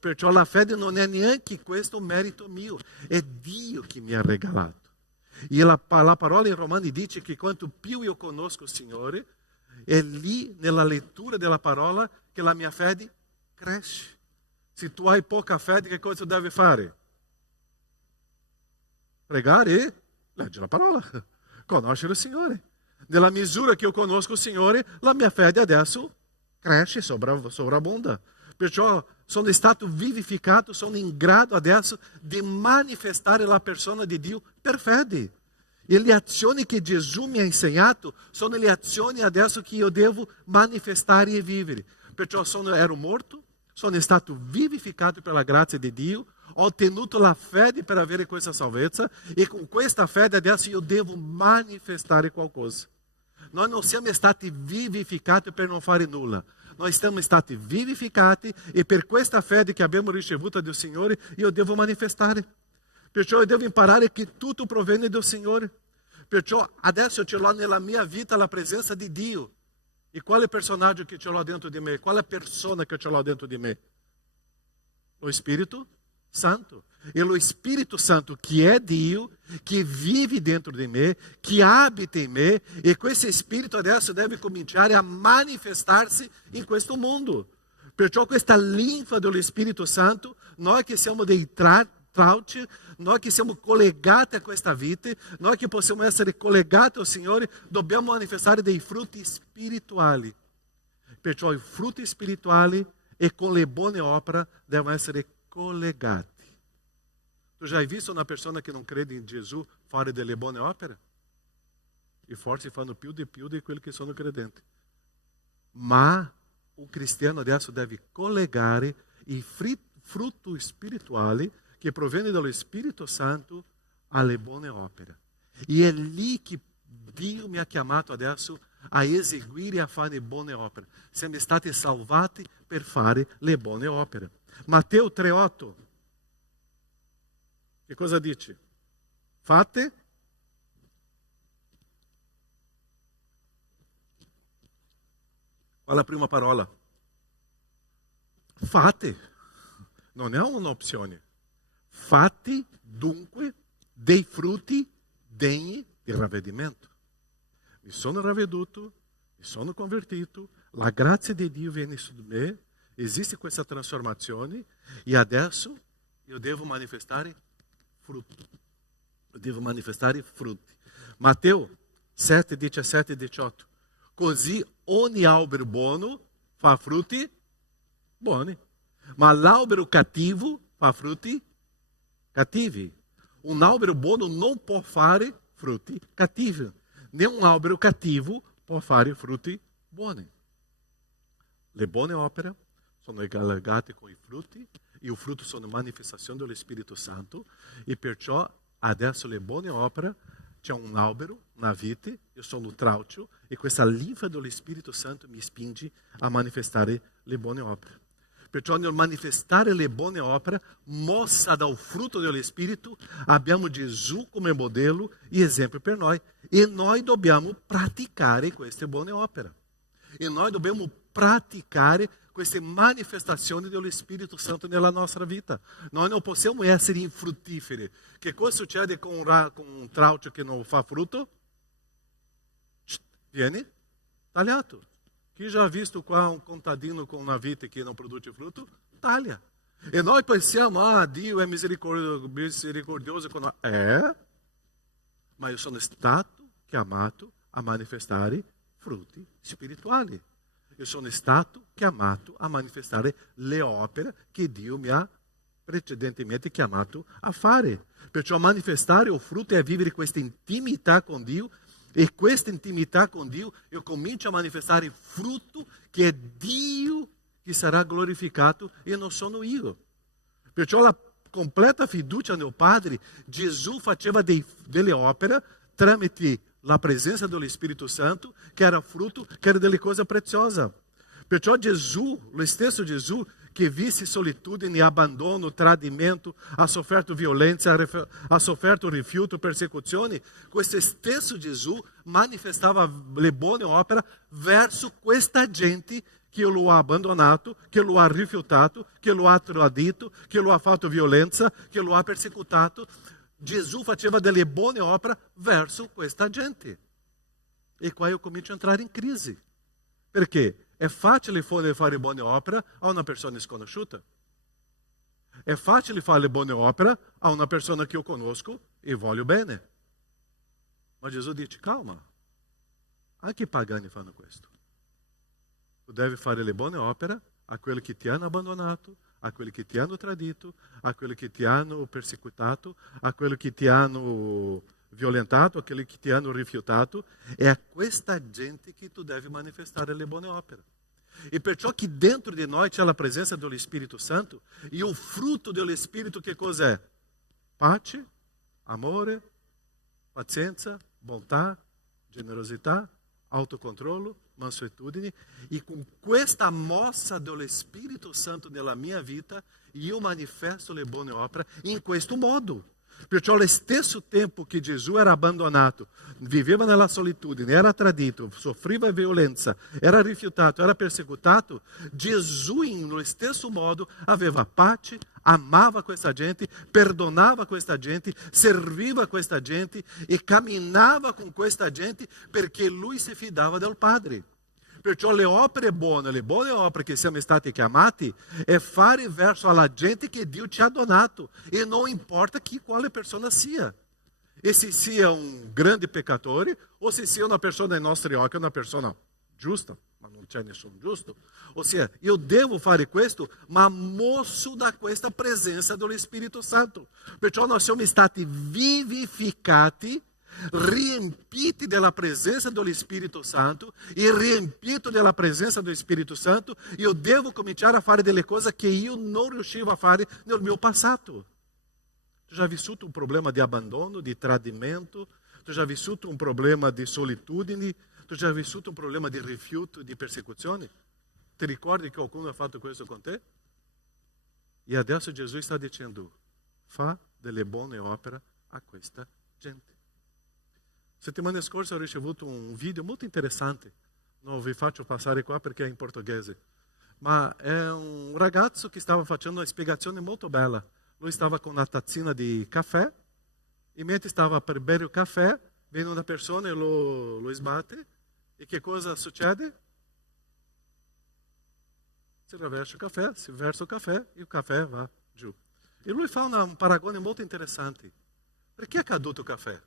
Perciò la fede non è neanche questo un merito mio, è Dio che mi ha regalato. E la parola in Romani dice che quanto più io conosco il Signore, è lì nella lettura della parola che la mia fede cresce. Se tu hai poca fede, che cosa devi fare? Pregare e leggere la parola, conoscere il Signore. Nella misura che io conosco il Signore, la mia fede adesso cresce, sovrabonda. Perciò sono stato vivificato, sono in grado adesso di manifestare la persona di Dio per fede. E le azioni che Gesù mi ha insegnato sono le azioni adesso che io devo manifestare e vivere. Perciò ero morto, sono stato vivificato pela grazia di Dio, ho ottenuto la fede per avere questa salvezza e con questa fede adesso io devo manifestare qualcosa. Noi non siamo stati vivificati per non fare nulla. Noi siamo stati vivificati e per questa fede che abbiamo ricevuto do Signore io devo manifestare. Perciò io devo imparare che tutto proviene do Signore. Perciò adesso io ce l'ho nella mia vita la presenza di Dio. E quale personaggio che ce l'ho dentro di me? Quale persona che ce l'ho dentro di me? Lo Spirito Santo. E lo Spirito Santo che è Dio, che vive dentro di me, che abita in me, e questo Spirito adesso deve cominciare a manifestarsi in questo mondo. Perciò questa linfa dello Spirito Santo, noi che siamo dei trauci, noi che siamo collegati a questa vita, noi che possiamo essere collegati al Signore, dobbiamo manifestare dei frutti spirituali. Perciò i frutti spirituali e con le buone opere devono essere collegati. Tu já hai visto una persona che non crede in Gesù fare delle buone opere? E forse fanno più di quelli che sono credenti. Ma un cristiano adesso deve collegare i frutti spirituali che proviene dallo Spirito Santo alle buone opere. E è lì che Dio mi ha chiamato adesso a eseguire e a fare buone opere. Siamo stati salvati per fare le buone opere. Matteo 3,8. Che cosa dice? Fate qual è la prima parola? Fate. Non è un'opzione. Fate dunque dei frutti degni di ravvedimento. Mi sono ravveduto, mi sono convertito, la grazia di Dio viene su di me, esiste questa trasformazione e adesso io devo manifestare frutti. Eu devo manifestare frutti. Matteo 7, 17 e 18. Così ogni albero buono fa frutti buoni, ma l'albero cattivo fa frutti cattivi. Un albero buono non può fare frutti cattivi, né un albero cattivo può fare frutti buoni. Le buone opere sono legate con i frutti, e i frutti sono manifestazioni dello Spirito Santo, e perciò adesso le buone opere, c'è un albero, una vite, io sono traucio, e questa linfa dello Spirito Santo mi spinge a manifestare le buone opere. Perciò nel manifestare le buone opere, mossa dal frutto dello Spirito, abbiamo Gesù come modello e esempio per noi, e noi dobbiamo praticare queste buone opere. E noi dobbiamo praticare queste manifestazioni dello Spirito Santo nella nostra vita. Noi non possiamo essere infruttiferi. Che cosa succede con un traucio che non fa frutto? Viene tagliato. Chi já ha visto qua un contadino con una vite che non produce frutto? Taglia. E noi pensiamo, Dio è misericordioso con noi. Ma io sono stato chiamato a manifestare frutti spirituali. Io sono stato chiamato a manifestare le opere che Dio mi ha precedentemente chiamato a fare. Perciò manifestare o frutto è vivere questa intimità con Dio, e questa intimità con Dio io comincio a manifestare frutto che è Dio che sarà glorificato e non sono io. Perciò la completa fiducia nel Padre, Gesù faceva delle opere tramite la presenza dello Spirito Santo, che era frutto, che era delle cose preziose. Perciò Gesù, lo stesso Gesù, che visse solitudine, abbandono, tradimento, ha sofferto violenza, ha sofferto rifiuto, persecuzioni, questo stesso Gesù manifestava le buone opere verso questa gente che lo ha abbandonato, che lo ha rifiutato, che lo ha tradito, che lo ha fatto violenza, che lo ha persecutato. Gesù faceva delle buone opere verso questa gente. E qua io comincio a entrare in crisi. Perché? È facile fare buone opere a una persona sconosciuta. È facile fare buone opere a una persona che io conosco e voglio bene. Ma Gesù dice, calma, anche i pagani fanno questo. tu devi fare le buone opere a quelli che ti hanno abbandonato, a quelli che ti hanno tradito, a quelli che ti hanno perseguitato, a quelli che ti hanno violentato, a quelli che ti hanno rifiutato. È a questa gente che tu devi manifestare le buone opere. E perciò che dentro di noi c'è la presenza dello Spirito Santo, e il frutto dello Spirito che cos'è? Pace, amore, pazienza, bontà, generosità, autocontrollo, mansuetudine. E con questa mossa dello Spirito Santo nella mia vita, io manifesto le buone opere in questo modo. Perciò allo stesso tempo che Gesù era abbandonato, viveva nella solitudine, era tradito, soffriva violenza, era rifiutato, era perseguitato, Gesù nello stesso modo aveva pace, amava questa gente, perdonava questa gente, serviva questa gente e camminava con questa gente perché lui si fidava del Padre. Perciò le buone opere che siamo stati chiamati è fare verso alla gente che Dio ci ha donato, e non importa quale persona sia. E se sia un grande peccatore o se sia una persona ai nostri occhi, una persona giusta, ma non c'è nessun giusto. Ossia, io devo fare questo, ma mosso da questa presenza dello Spirito Santo. Perciò noi siamo stati vivificati, riempiti della presenza dello Spirito Santo, e riempito della presenza dello Spirito Santo io devo cominciare a fare delle cose che io non riuscivo a fare nel mio passato. Tu già vissuto un problema di abbandono, di tradimento? Tu già vissuto un problema di solitudine? Tu già vissuto un problema di rifiuto, di persecuzione? Ti ricordi che qualcuno ha fatto questo con te? E adesso Gesù sta dicendo: fa delle buone opere a questa gente. Settimana scorsa ho ricevuto un video molto interessante, non vi faccio passare qua perché è in portoghese, ma è un ragazzo che stava facendo una spiegazione molto bella. Lui stava con una tazzina di caffè e mentre stava per bere il caffè viene una persona e lo sbatte, e che cosa succede? Si rovescia il caffè, si versa il caffè e il caffè va giù. E lui fa un paragone molto interessante. Perché è caduto il caffè?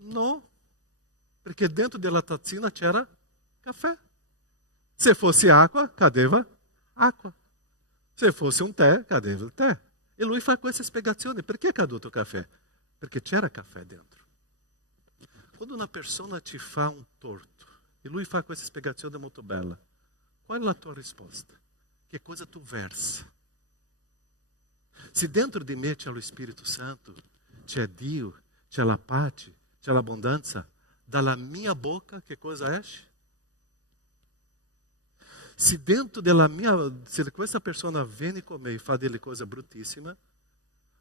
No, perché dentro della tazzina c'era caffè. Se fosse acqua, cadeva acqua. Se fosse un tè, cadeva il tè. E lui fa questa spiegazione. Perché è caduto il caffè? Perché c'era caffè dentro. Quando una persona ti fa un torto e lui fa questa spiegazione molto bella, qual è la tua risposta? Che cosa tu versa? Se dentro di me c'è lo Spirito Santo, c'è Dio, c'è la pace, c'è l'abbondanza, dalla mia bocca che cosa esce? Se dentro se questa persona viene con me e fa delle cose bruttissime,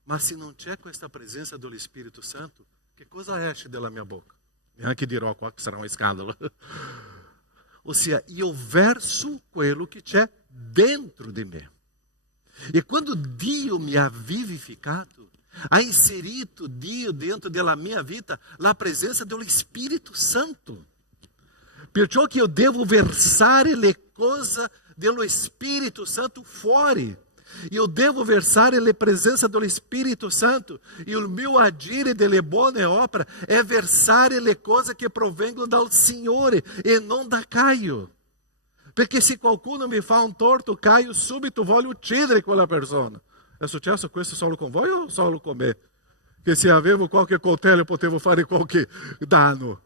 ma se non c'è questa presenza dello Spirito Santo, che cosa esce dalla mia bocca? Neanche dirò qua che sarà un scandalo. Ossia, io verso quello che c'è dentro di me. E quando Dio mi ha vivificato, ha inserito Dio dentro della mia vita, la presenza dello Spirito Santo. Perciò che io devo versare le cose dello Spirito Santo fuori. Io devo versare la presenza dello Spirito Santo. E il mio agire delle buone opere è versare le cose che provengono dal Signore e non da Caio. Perché se qualcuno mi fa un torto, Caio subito voglio uccidere quella persona. È successo questo solo con voi o solo con me? Che se avevo qualche coltello potevo fare qualche danno.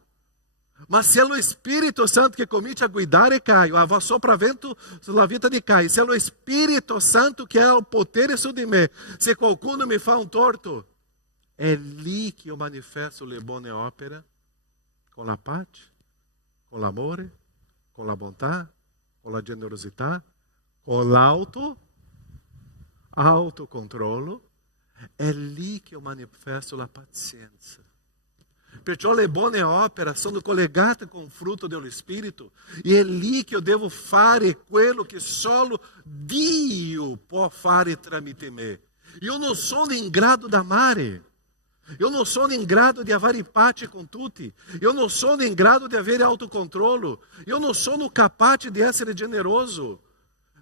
Ma se è lo Spirito Santo che comincia a guidare Caio, a sopravvento sulla vita di Caio, se è lo Spirito Santo che ha il potere su di me, se qualcuno mi fa un torto, è lì che io manifesto le buone opere, con la pace, con l'amore, con la bontà, con la generosità, con autocontrollo. È lì che io manifesto la pazienza. Perciò le buone opere sono collegate con il frutto dello Spirito, e è lì che io devo fare quello che solo Dio può fare tramite me. Io non sono in grado di amare, io non sono in grado di avere pace con tutti, io non sono in grado di avere autocontrollo, io non sono capace di essere generoso.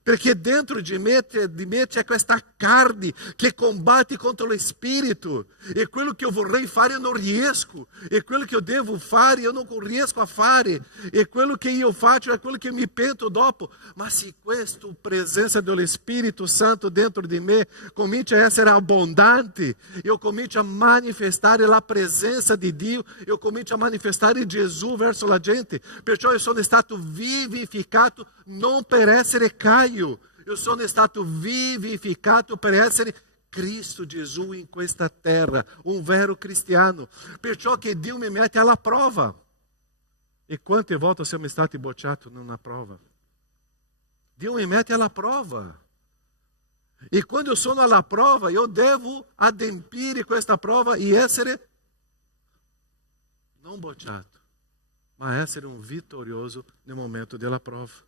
Perché dentro di me c'è questa carne che combatte contro lo spirito. E quello che io vorrei fare io non riesco. E quello che io devo fare io non riesco a fare. E quello che io faccio è quello che mi pento dopo. Ma se questa presenza dello Spirito Santo dentro di me comincia a essere abbondante, io comincio a manifestare la presenza di Dio, io comincio a manifestare Gesù verso la gente. Perciò io sono stato vivificato non per essere Caio. Io sono stato vivificato per essere Cristo Gesù in questa terra, un vero cristiano. Perciò che Dio mi mette alla prova. E quante volte siamo stati bocciati in una prova? Dio mi mette alla prova. E quando io sono alla prova, io devo adempiere questa prova e essere non bocciato, ma essere un vittorioso nel momento della prova.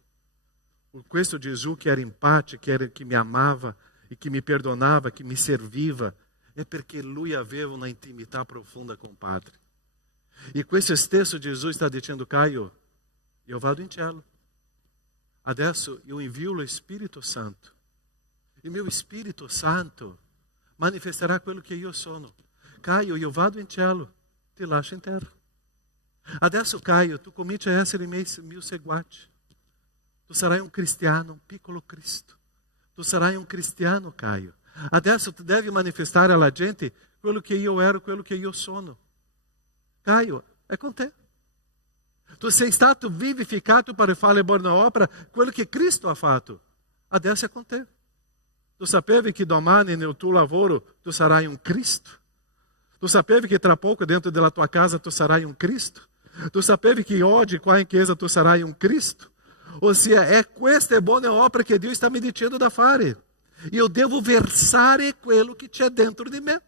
Questo Gesù che era in pace, che mi amava e che mi perdonava, che mi serviva, è perché lui aveva una intimità profonda com o Padre. E questo stesso Gesù sta dicendo: Caio, io vado in cielo. Adesso io invio lo Spirito Santo. Il mio Spirito Santo manifesterà quello che io sono. Caio, io vado in cielo, ti lascio in terra. Adesso, Caio, tu cominci a essere mio seguace. Tu sarai un cristiano, un piccolo Cristo. Tu sarai un cristiano, Caio. Adesso tu devi manifestare alla gente quello che io ero, quello che io sono. Caio, è con te. Tu sei stato vivificato para fare buona opera, quello che Cristo ha fatto. Adesso è con te. Tu sapevi che domani nel tuo lavoro tu sarai un Cristo. Tu sapevi che tra poco dentro della tua casa tu sarai un Cristo. Tu sapevi che oggi qua in chiesa tu sarai un Cristo. Ossia, questa è buona opera che Dio sta mi dicendo da fare. Io devo versare quello che c'è dentro di me.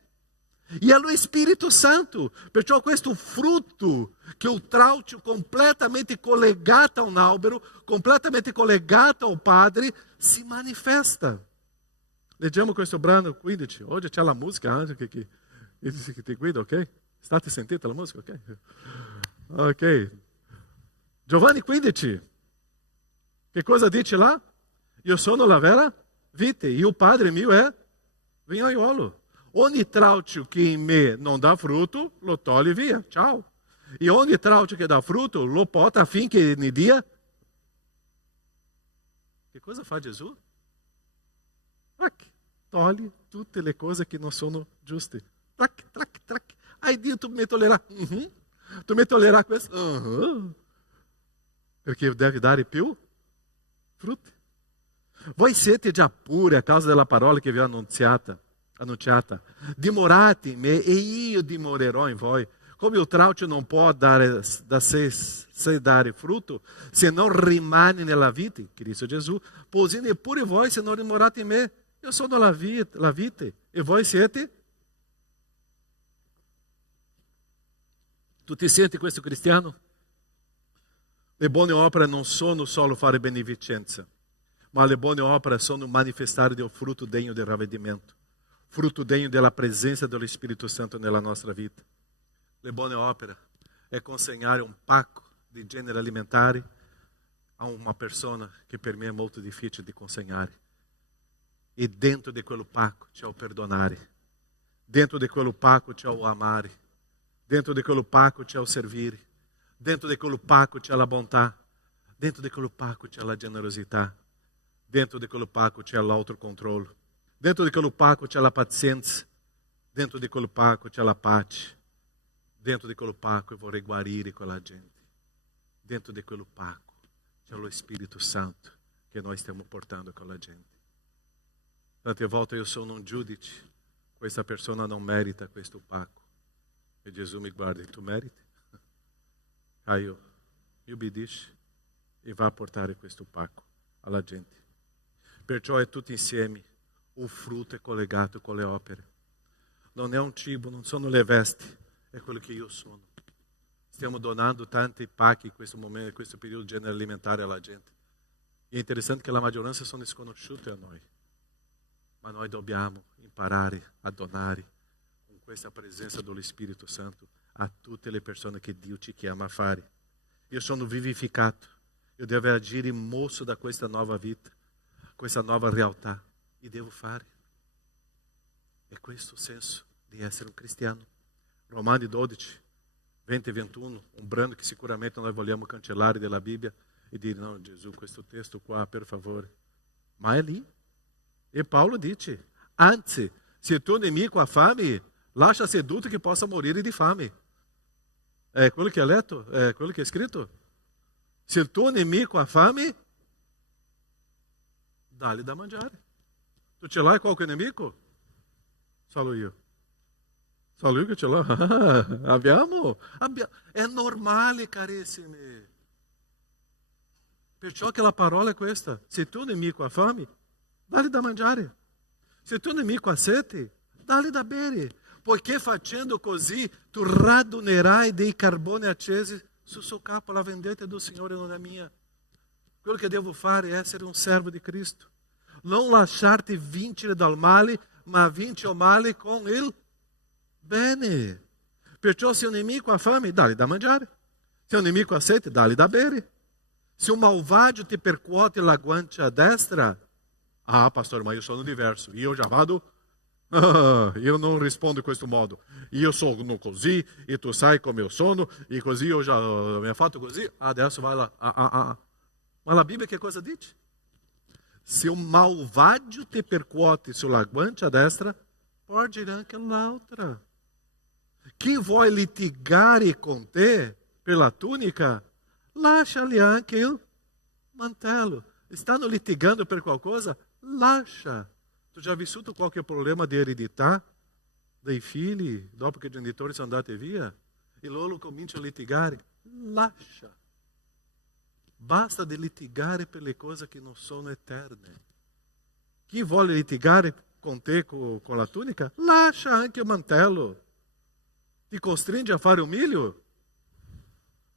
E è lo Spirito Santo. Perciò questo frutto che il traucio completamente collegato a un albero, completamente collegato ao Padre, si manifesta. Leggiamo questo brano 15. Oggi c'è la musica anche che ti guida, ok? State sentendo la musica, ok? Ok. Giovanni 15. Che cosa dice là? Io sono la vera vite, e il Padre mio è vignaiolo. Ogni traucio che in me non dà frutto, lo toglie via. Ciao. E ogni traucio che dà frutto, lo porta affinché ne dia. Che cosa fa Gesù? Toglie tutte le cose che non sono giuste. Aí Dio, tu mi tolerar. Tu mi tolerar questo? Perché deve dare più frutti. Voi siete già puri a causa della parola che vi ho annunciata. Dimorate in me e io dimorerò in voi. Come il traucio non può dare da sé dare frutto se non rimane nella vite, Cristo Gesù, così neppure voi se non dimorate in me. Io sono la vite e voi siete. Tu ti senti questo cristiano? Le buone opere non sono solo fare beneficenza, ma le buone opere sono manifestare del frutto degno del ravvedimento, frutto degno della presenza dello Spirito Santo nella nostra vita. Le buone opere è consegnare un pacco di generi alimentari a una persona che per me è molto difficile di consegnare. E dentro di quello pacco c'è il perdonare, dentro di quello pacco c'è il amare, dentro di quello pacco c'è il servire, dentro di quello pacco c'è la bontà, dentro di quello pacco c'è la generosità, dentro di quello pacco c'è l'autocontrollo, dentro di quello pacco c'è la pazienza, dentro di quello pacco c'è la pace, dentro di quello pacco io vorrei guarire quella gente, dentro di quello pacco c'è lo Spirito Santo che noi stiamo portando con la gente. Tante volte io sono un giudice, questa persona non merita questo pacco. E Gesù mi guarda, tu meriti? Caio, obbedisci e va a portare questo pacco alla gente. Perciò è tutto insieme, il frutto è collegato con le opere. Non è un cibo, non sono le vesti, è quello che io sono. Stiamo donando tanti pacchi in questo momento, in questo periodo genere alimentare alla gente. E è interessante che la maggioranza sono sconosciute a noi. Ma noi dobbiamo imparare a donare con questa presenza dello Spirito Santo a tutte le persone che Dio ci chiama a fare. Io sono vivificato, io devo agire mosso da questa nuova vita. questa nuova realtà e devo fare. È questo il senso di essere un cristiano. Romani 12, 20 e 21, un brano che sicuramente noi vogliamo cancellare dalla Bibbia e dire, no Gesù, questo testo qua, per favore. Ma è lì. E Paolo dice, anzi, se tuo nemico ha fame, lascia seduto che possa morire di fame. È quello che ha letto? È quello che è scritto? Se il tuo nemico ha fame, dà-lhe da mangiare. Tu ce l'hai qualche nemico? Solo io. Solo io che ce l'ho? Abbiamo. È normale, carissimi. Perciò che la parola è questa. Se il tuo nemico ha fame, dà-lhe da mangiare. Se il tuo nemico ha sete, dà-lhe da bere. Poiché facendo così, tu radunerai dei carboni accesi sul suo capo. La vendetta do Signore non è mia. Quello che devo fare è essere un servo di Cristo. Non lasciarti vincere dal male, ma vinci il male con il bene. Perciò se un nemico ha fame, dà-lhe da mangiare. Se un nemico ha sete, dà-lhe da bere. Se un malvagio ti percuote la guancia destra, ah, pastor, ma io sono diverso. Io già vado, io non rispondo in questo modo. Io sono così, e tu sai come io sono, e così io già mi ha fatto così, adesso vai là. Ma la Bibbia che cosa dice? Se un malvagio ti percuote sulla guancia destra, porgere anche l'altra. Chi vuole litigare con te per la tunica, lascia-lhe anche il mantello. Stanno litigando per qualcosa? Lascia. Tu já vissuto qualche problema di eredità dei figli dopo che i genitori sono andati via? E loro cominciano a litigare? Lascia. Basta di litigare per le cose che non sono eterne. Chi vuole litigare con te con la tunica, lascia anche il mantello. Ti costringe a fare un miglio?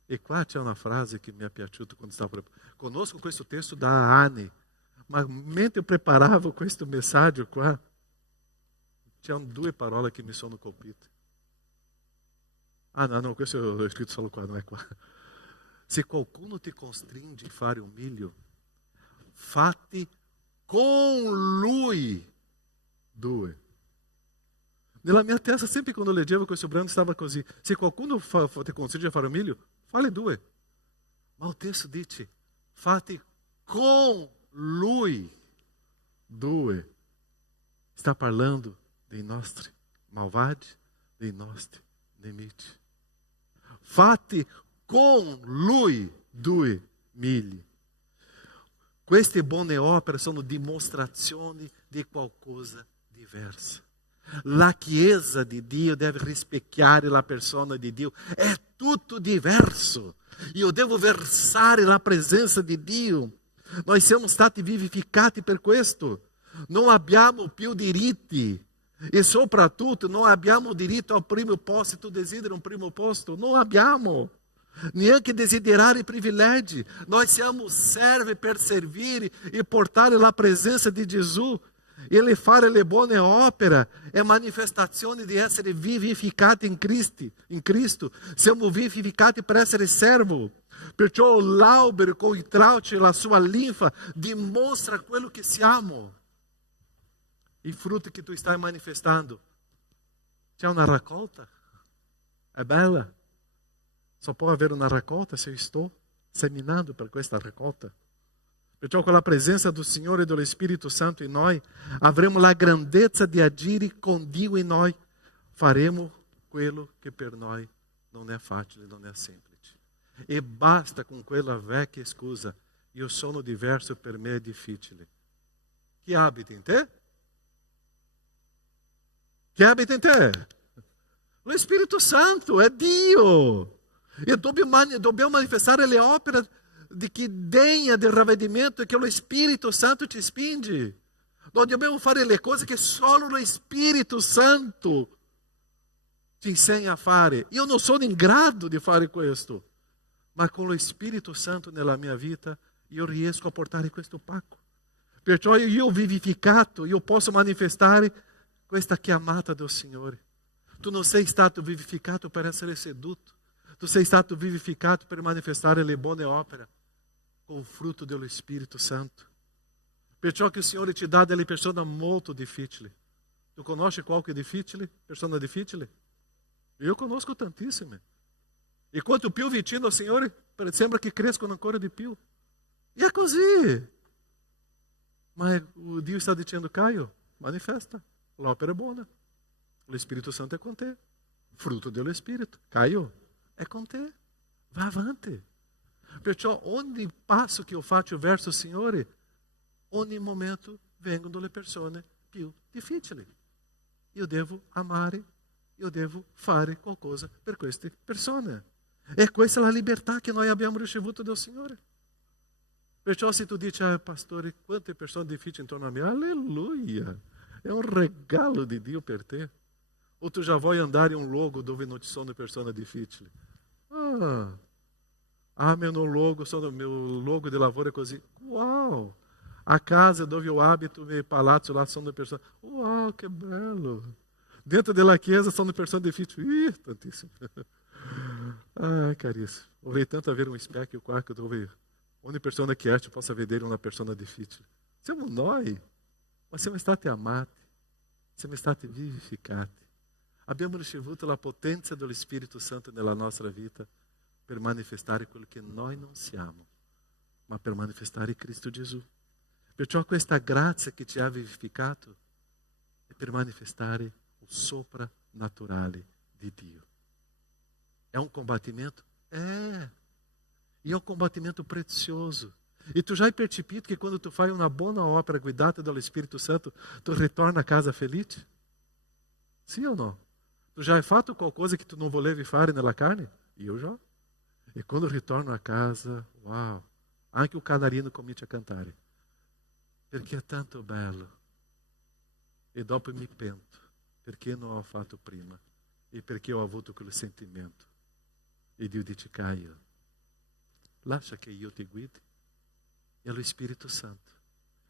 E qua c'è una frase che mi è piaciuta quando stavo preparando. Conosco questo testo da anni, ma mentre preparavo questo messaggio qua, c'erano due parole che mi sono colpite. Ah, no, questo l'ho scritto solo qua, non è qua. Se qualcuno ti costringe a fare un miglio, fatti con lui due. Nella mia testa, sempre quando leggevo questo brano, stava così. Se qualcuno ti costringe a fare un miglio, fale due. Ma il testo dice, fatti con lui due. Sta parlando dei nostri malvagi, dei nostri nemici. Fatti con lui 2 miglia. Queste buone opere sono dimostrazioni di qualcosa diversa. La Chiesa di Dio deve rispecchiare la persona di Dio. È tutto diverso. Io devo versare la presenza di Dio. Noi siamo stati vivificati per questo. Non abbiamo più diritti. E soprattutto non abbiamo diritto al primo posto. Tu desideri un primo posto? Non abbiamo. Neanche desiderare privilegi. Noi siamo servi per servire e portare la presenza di Gesù. Ele fare le buone opere è manifestazione di essere vivificati in Cristo. Siamo vivificati per essere servo. Perciò l'albero con i trauci e la sua linfa dimostra quello che siamo. I frutti che tu stai manifestando. C'è una raccolta. È bella. Só può avere una raccolta se io sto seminando per questa raccolta. Perciò con la presenza del Signore e dello Spirito Santo in noi, avremo la grandezza di agire con Dio in noi. Faremo quello che per noi non è facile, non è semplice. E basta con quella vecchia scusa, io sono diverso, per me è difficile. Chi abita in te? Chi abita in te? Lo Spirito Santo, è Dio. E dobbiamo manifestare le opere di chi degna del ravvedimento e che lo Spirito Santo ti spinge. Noi dobbiamo fare le cose che solo lo Spirito Santo ti insegna a fare. Io non sono in grado di fare questo, ma con lo Spirito Santo nella mia vita io riesco a portare questo pacco. Perciò io vivificato, io posso manifestare questa chiamata del Signore. Tu non sei stato vivificato per essere seduto. Tu sei stato vivificato per manifestare le buone opere con il frutto dello Spirito Santo. Perciò che il Signore ti dà delle persone molto difficili. Tu conosci qualche difficile? Persona difficile? Io conosco tantissime. E quanto più vicino al Signore, sembra che crescono ancora di più. E è così. Ma Dio sta dicendo, Caio, manifesta. L'opera è buona. Lo Spirito Santo è con te. Frutto dello Spirito. Caio, è con te. Va avanti. Perciò ogni passo che io faccio verso il Signore, ogni momento vengono le persone più difficili. Io devo amare, io devo fare qualcosa per queste persone. E questa è la libertà che noi abbiamo ricevuto dal Signore. Perciò se tu dici, pastore, quante persone difficili intorno a me, alleluia, è un regalo di Dio per te. O tu já vuoi andare in un luogo dove non ci sono persone difficili. Meu luogo di lavoro è così. Uau! A casa dove eu abito, meu palazzo, lá sono persone. Uau, che bello! Dentro della chiesa sono persone difficili. Tantissime. Carissimo, vorrei tanto avere un specchio qua dove ogni persona che esce possa vedere una persona difficile. Siamo noi, ma siamo stati amati, siamo stati vivificati. Abbiamo ricevuto la potenza dello Spirito Santo nella nostra vita per manifestare quello che noi non siamo, ma per manifestare Cristo Gesù. Perciò questa grazia che ci ha vivificato è per manifestare il soprannaturale di Dio. È un combattimento? É. E é um combattimento prezioso. E tu já hai percepito que quando tu faz uma boa obra guidata dal Spirito Santo, tu ritorna a casa felice? Sim ou não? Tu já hai fatto qualcosa que tu não volevi fare nella carne? Io já. E quando ritorno a casa, uau, anche o canarino comincia a cantare. Perché è tanto bello. E dopo mi pento, perché non ho fatto prima. E perché ho avuto quel sentimento. E Dio dice, Caio, lascia che io ti guidi. È lo Spirito Santo.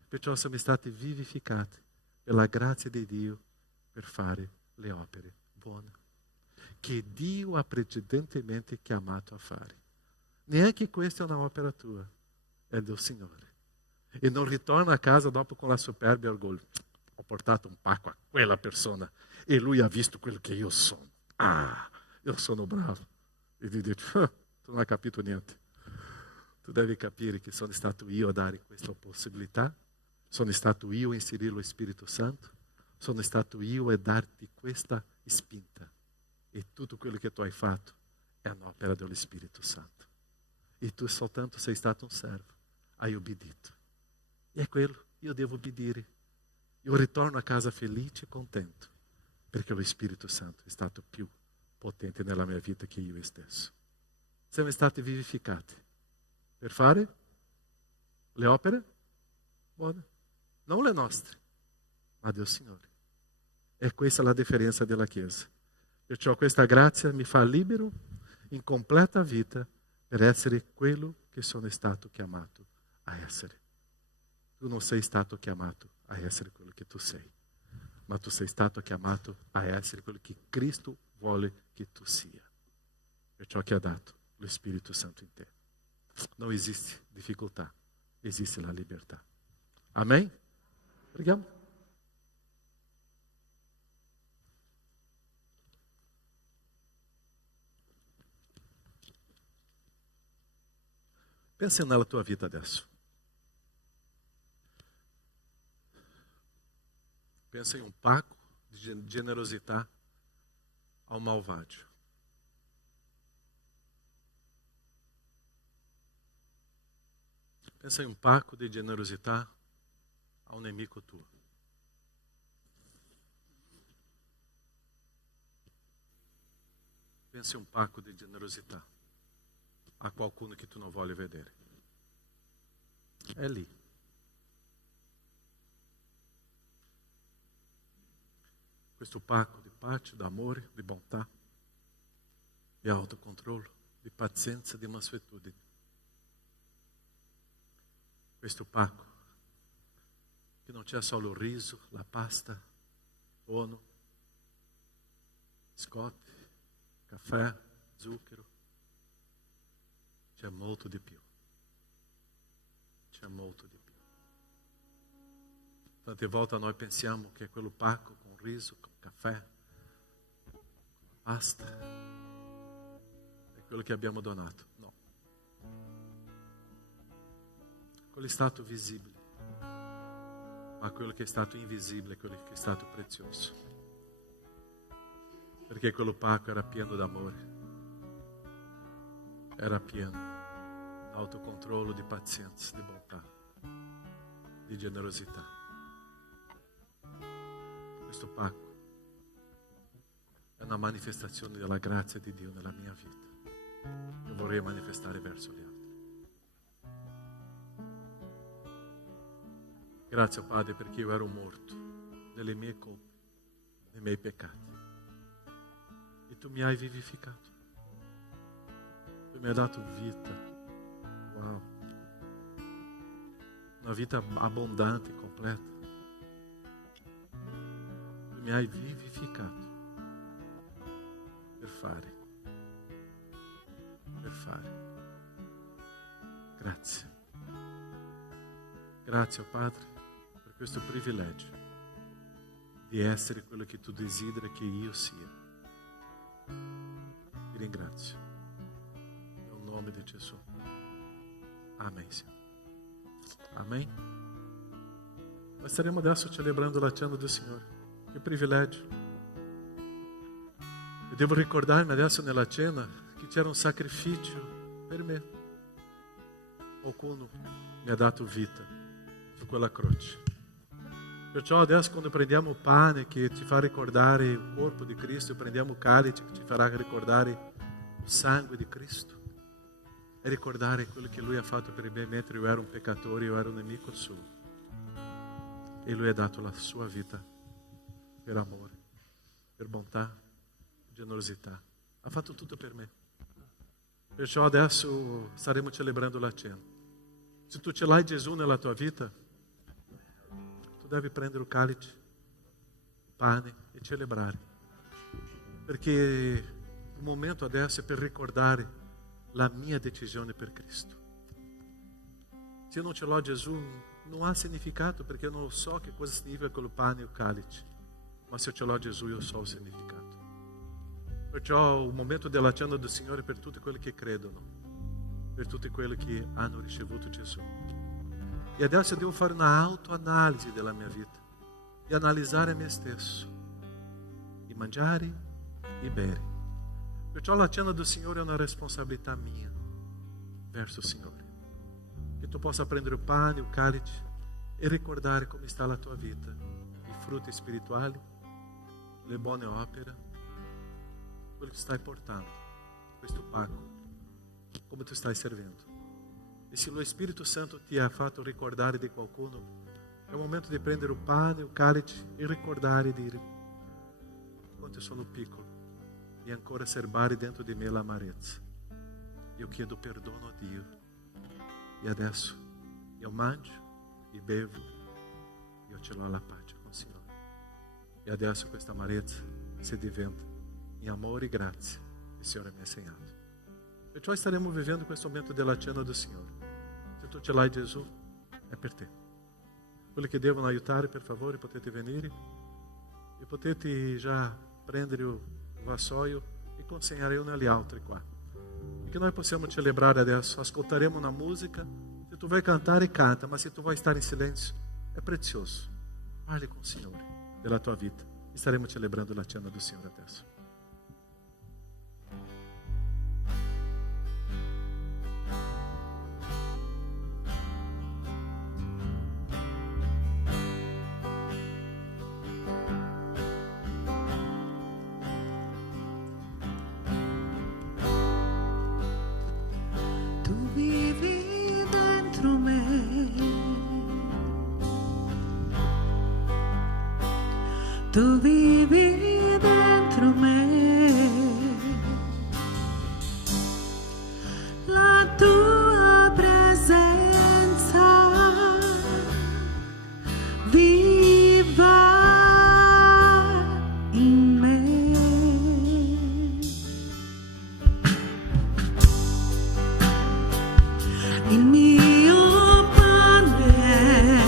Perciò siamo stati vivificati per la grazia di Dio per fare le opere buone che Dio ha precedentemente chiamato a fare. Neanche questa è una opera tua, è del Signore. E non ritorna a casa dopo con la superbia e orgoglio. Ho portato un pacco a quella persona e lui ha visto quello che io sono. Io sono bravo. E Dio dice, tu non hai capito niente. Tu devi capire che sono stato io a dare questa possibilità, sono stato io a inserire lo Spirito Santo, sono stato io a darti questa spinta. E tutto quello che tu hai fatto è un'opera dello Spirito Santo. E tu soltanto sei stato un servo, hai obbedito. E è quello, io devo obbedire. Io ritorno a casa felice e contento, perché lo Spirito Santo è stato più potente nella mia vita che io stesso. Siamo stati vivificati per fare le opere buone, non le nostre, ma del Signore. E questa è la differenza della Chiesa. Perciò questa grazia mi fa libero in completa vita per essere quello che sono stato chiamato a essere. Tu non sei stato chiamato a essere quello che tu sei, ma tu sei stato chiamato a essere quello che Cristo vuole che tu sia. Perciò che ha dato lo Spirito Santo in te. Non esiste difficoltà, esiste la libertà. Amém? Preghiamo. Pensa nella tua vita adesso. Pensa in un pacco di generosità ao malvagio. Pensa in un pacco di generosità a un nemico tuo. Pensa in un pacco di generosità a qualcuno che tu non vuoi vedere. È lì. Questo pacco di pace, di amore, di bontà, di autocontrollo, di pazienza, di mansuetudine. Questo pacco che non c'è solo il riso, la pasta, tono, biscotti, caffè, zucchero. C'è molto di più. C'è molto di più. Tante volte noi pensiamo che quello pacco con riso, con caffè, pasta, è quello che abbiamo donato. No. Quello è stato visibile, ma quello che è stato invisibile è quello che è stato prezioso. Perché quello pacco era pieno d'amore, era pieno di autocontrollo, di pazienza, di bontà, di generosità. Questo pacco è una manifestazione della grazia di Dio nella mia vita. Io vorrei manifestare verso gli altri. Grazie Padre perché io ero morto nelle mie colpe, nei miei peccati. E tu mi hai vivificato. Tu mi hai dato vita. Wow. Una vita abbondante, completa. Tu mi hai vivificato per fare. Grazie. Grazie, oh Padre, per questo privilegio di essere quello che tu desideri che io sia. Ti ringrazio. Nel nome di Gesù. Amen, Signore. Amen. Nós staremo adesso celebrando la cena del Signore. Che privilegio. E devo ricordarmi adesso nella cena che c'era un sacrificio per me. Qualcuno mi ha dato vita su quella croce. Perciò adesso quando prendiamo il pane che ci fa ricordare il corpo di Cristo, prendiamo il calice che ci farà ricordare il sangue di Cristo, e ricordare quello che Lui ha fatto per me mentre io ero un peccatore, io ero un nemico suo. E Lui ha dato la sua vita per amore, per bontà, generosità. Ha fatto tutto per me. Perciò adesso staremo celebrando la cena. Se tu ce l'hai Gesù nella tua vita, tu devi prendere il calice, il pane e celebrare. Perché il momento adesso è per ricordare la mia decisione per Cristo. Se io non ce l'ho Gesù, non ha significato, perché io non so che cosa significa quello pane e il calice. Ma se io ce l'ho Gesù, io so il significato. Perciò il momento della cena del Signore è per tutti quelli che credono, per tutti quelli che hanno ricevuto Gesù. E adesso io devo fare una autoanalisi della mia vita, di analizzare me stesso, di mangiare e bere. Perciò la cena del Signore è una responsabilità mia verso il Signore. Che tu possa prendere il pane, il calice e ricordare come sta la tua vita, i frutti spirituali, le buone opere, quello che stai portando, questo pacco, come tu stai servendo. E se lo Spirito Santo ti ha fatto ricordare di qualcuno, è il momento di prendere il pane, il calice e ricordare e dire: quanto sono piccolo e ancora serbare dentro di me l'amarezza. Io chiedo perdono a Dio e adesso io mangio e bevo, io ce l'ho la pace con il Signore. E adesso questa amarezza si diventa in amore e grazia che il Signore mi ha insegnato. Perciò staremo vivendo questo momento della cena del Signore. Se tu ce l'hai Gesù, è per te. Quelli che devono aiutare, per favore, potete venire e potete già prendere il vassoio e consegnare uno agli altri qua. E che noi possiamo celebrare adesso. Ascolteremo una musica. Se tu vai cantare, canta, ma se tu vai stare in silenzio, è prezioso. Parli con il Signore della tua vita. E staremo celebrando la cena del Signore adesso. Tu vivi dentro me, la tua presenza viva in me. Il mio pane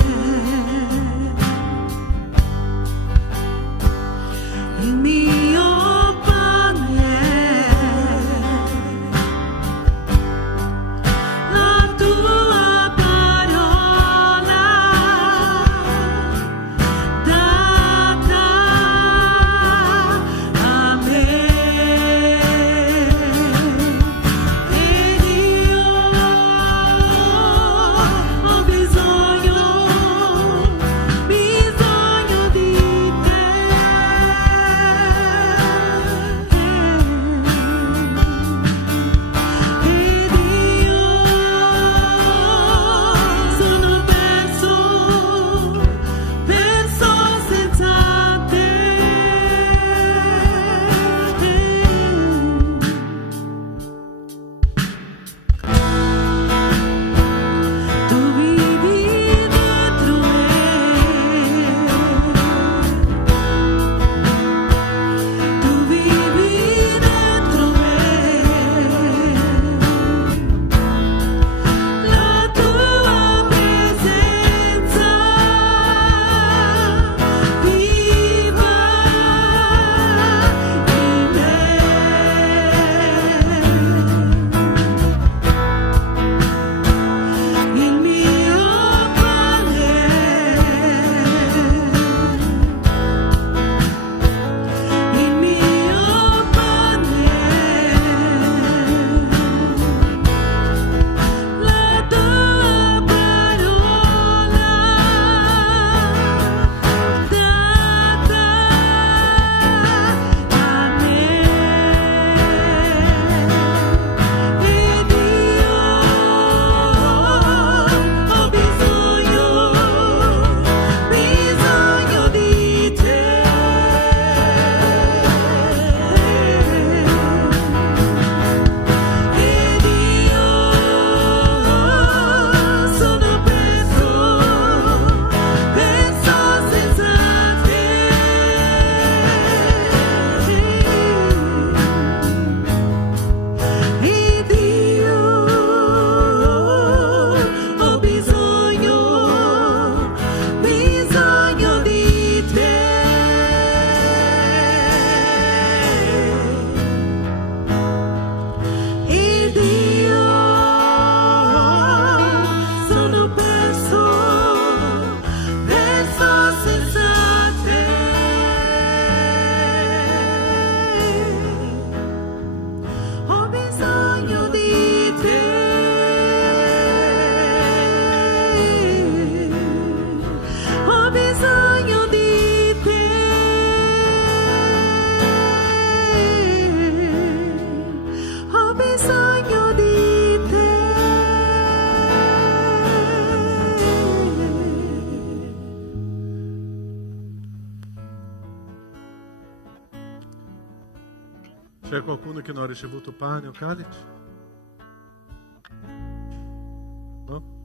C'è qualcuno che non ha ricevuto pane o calice? No?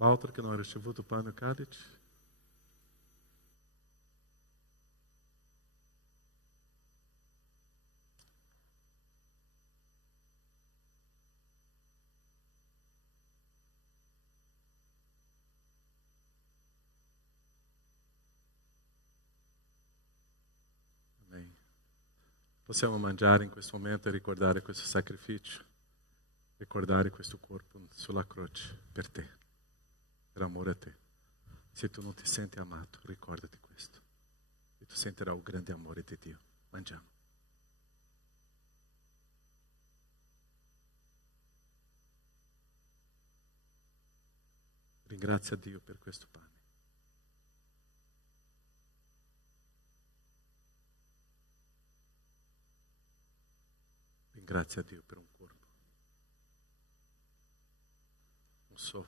L'altro che non ha ricevuto pane o calice? Amém. Possiamo mangiare in questo momento e ricordare questo sacrificio, ricordare questo corpo sulla croce per te. Per amore a te. Se tu non ti senti amato, ricordati questo. E tu sentirai il grande amore di Dio. Mangiamo. Ringrazia Dio per questo pane. Ringrazia Dio per un corpo.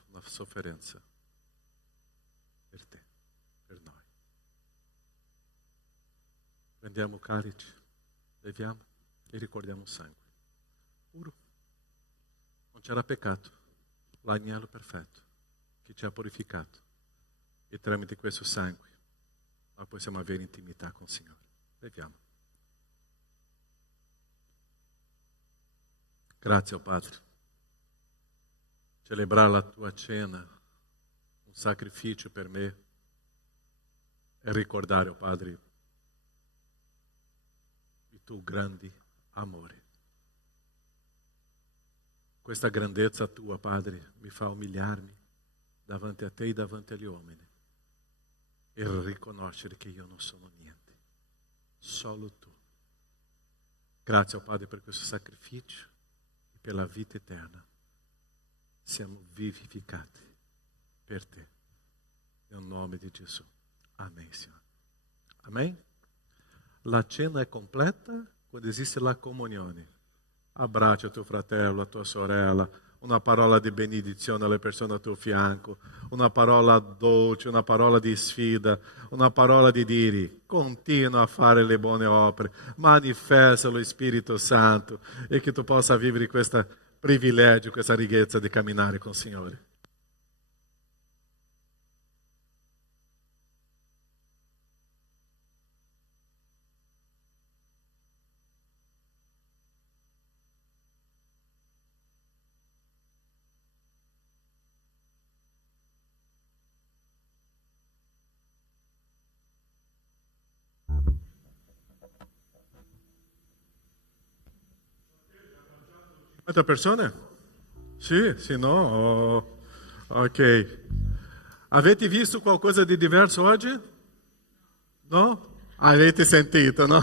Una sofferenza. Per te, per noi. Prendiamo il calice, beviamo e ricordiamo il sangue. Puro. Non c'era peccato, l'agnello perfetto che ci ha purificato. E tramite questo sangue noi possiamo avere intimità con il Signore. Beviamo. Grazie, oh Padre. Celebrare la tua cena, un sacrificio per me, è ricordare, oh Padre, il tuo grande amore. Questa grandezza tua, Padre, mi fa umiliarmi davanti a te e davanti agli uomini e riconoscere che io non sono niente, solo tu. Grazie, oh Padre, per questo sacrificio e per la vita eterna. Siamo vivificati per te, nel nome di Gesù. Amen, Signore. Amen? La cena è completa quando esiste la comunione. Abbraccia tuo fratello, la tua sorella, una parola di benedizione alle persone al tuo fianco, una parola dolce, una parola di sfida, una parola di dire, continua a fare le buone opere, manifesta lo Spirito Santo e che tu possa vivere questo privilegio, questa ricchezza di camminare con il Signore. Quante persone? Sì, sì, no? Oh, ok. Avete visto qualcosa di diverso oggi? No? Avete sentito, no?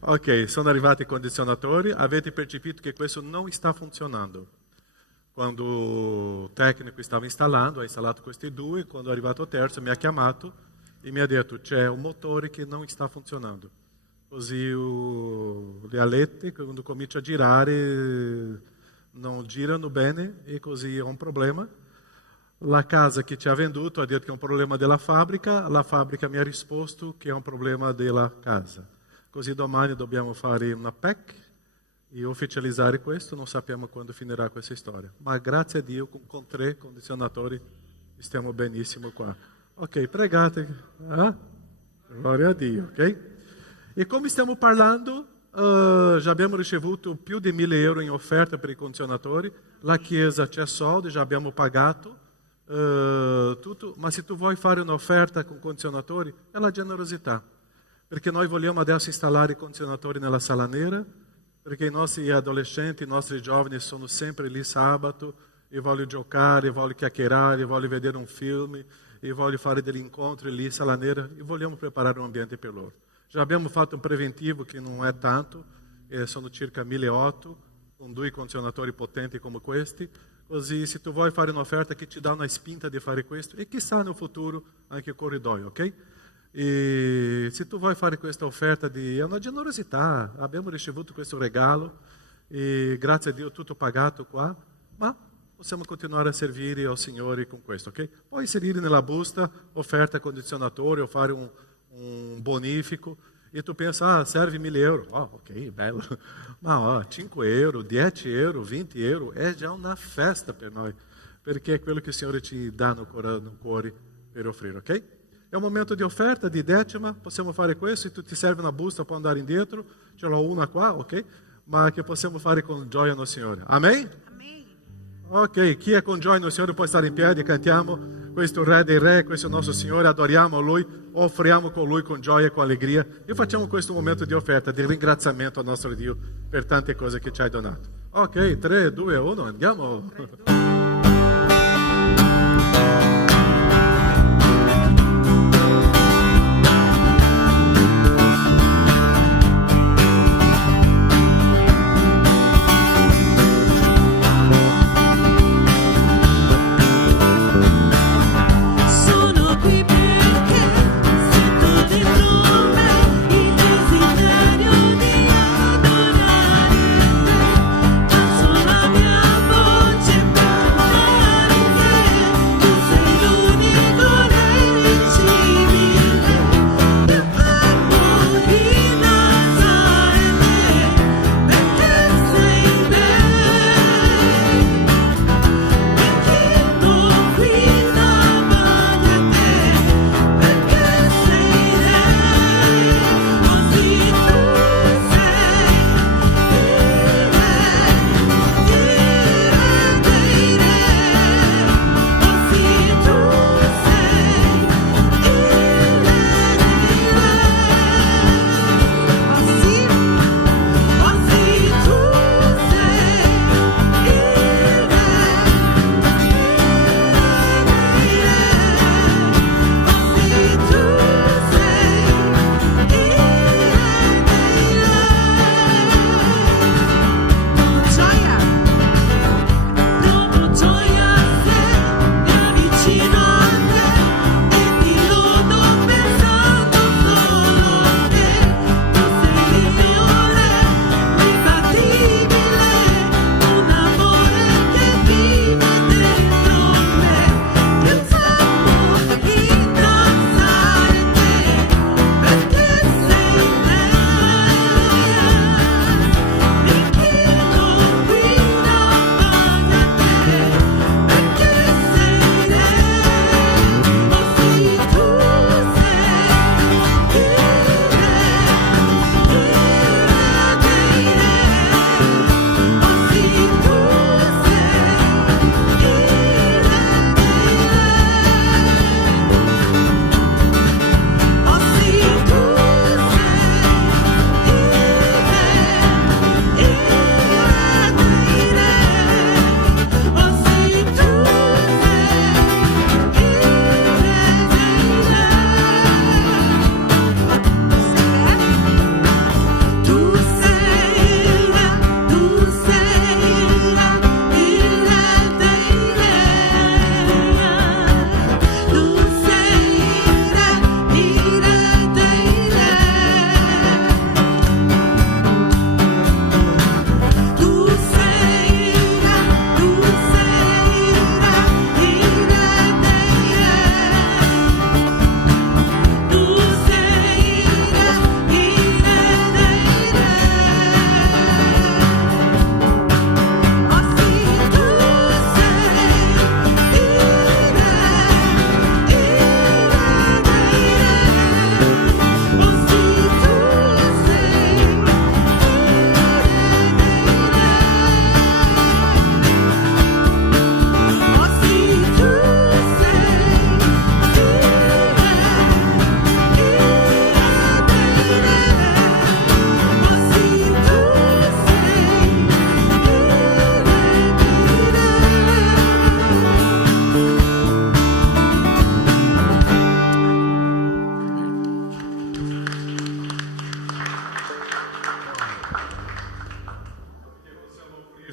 Ok, sono arrivati i condizionatori, avete percepito che questo non sta funzionando. Quando il tecnico stava installando, ha installato questi due, quando è arrivato il terzo mi ha chiamato e mi ha detto c'è un motore che non sta funzionando. Così le alette, quando comincia a girare, non girano bene e così è un problema. La casa che ci ha venduto ha detto che è un problema della fabbrica, la fabbrica mi ha risposto che è un problema della casa. Così domani dobbiamo fare una PEC e ufficializzare questo, non sappiamo quando finirà questa storia. Ma grazie a Dio con 3 condizionatori stiamo benissimo qua. Ok, pregate. Gloria a Dio, ok? E come stiamo parlando, já abbiamo ricevuto più di 1.000 euro in offerta per i condizionatori, la Chiesa c'è soldi, già abbiamo pagato tutto, ma se tu vuoi fare un'offerta con condizionatori, è la generosità, perché noi vogliamo adesso installare i condizionatori nella sala nera, perché i nostri adolescenti, i nostri giovani sono sempre lì sabato, e voglio giocare, voglio chiacchierare, voglio vedere un film, e voglio fare degli incontri lì, sala nera, e vogliamo preparare un ambiente per loro. Já abbiamo fatto un preventivo che non è tanto, sono circa 1.800, con 2 condizionatori potenti come questi, così se tu vuoi fare un'offerta che ti dà una spinta di fare questo, e chissà nel futuro anche il corridoio, ok? E se tu vuoi fare questa offerta è una generosità, abbiamo ricevuto questo regalo e grazie a Dio tutto pagato qua, ma possiamo continuare a servire al Signore con questo, ok? Puoi inserire nella busta offerta condizionatore o fare un bonifico e tu pensa, serve 1.000 euro, ok, bello, ma 5 euro, 10 euro, 20 euro è già una festa per noi, perché è quello che il Signore ci dà no cuore per offrire, ok? È un momento di offerta, di decima, possiamo fare questo, se tu ti serve una busta puoi andare indietro, ce l'ho una qua, ok? Ma che possiamo fare con gioia nel Signore, amen? Ok, chi è con gioia nel Signore può stare in piedi, cantiamo questo Re dei Re, questo è il nostro Signore, adoriamo Lui, offriamo con Lui con gioia e con allegria e facciamo questo momento di offerta, di ringraziamento al nostro Dio per tante cose che ci hai donato. Ok, 3, 2, 1, andiamo. Voce parlare te, tu sei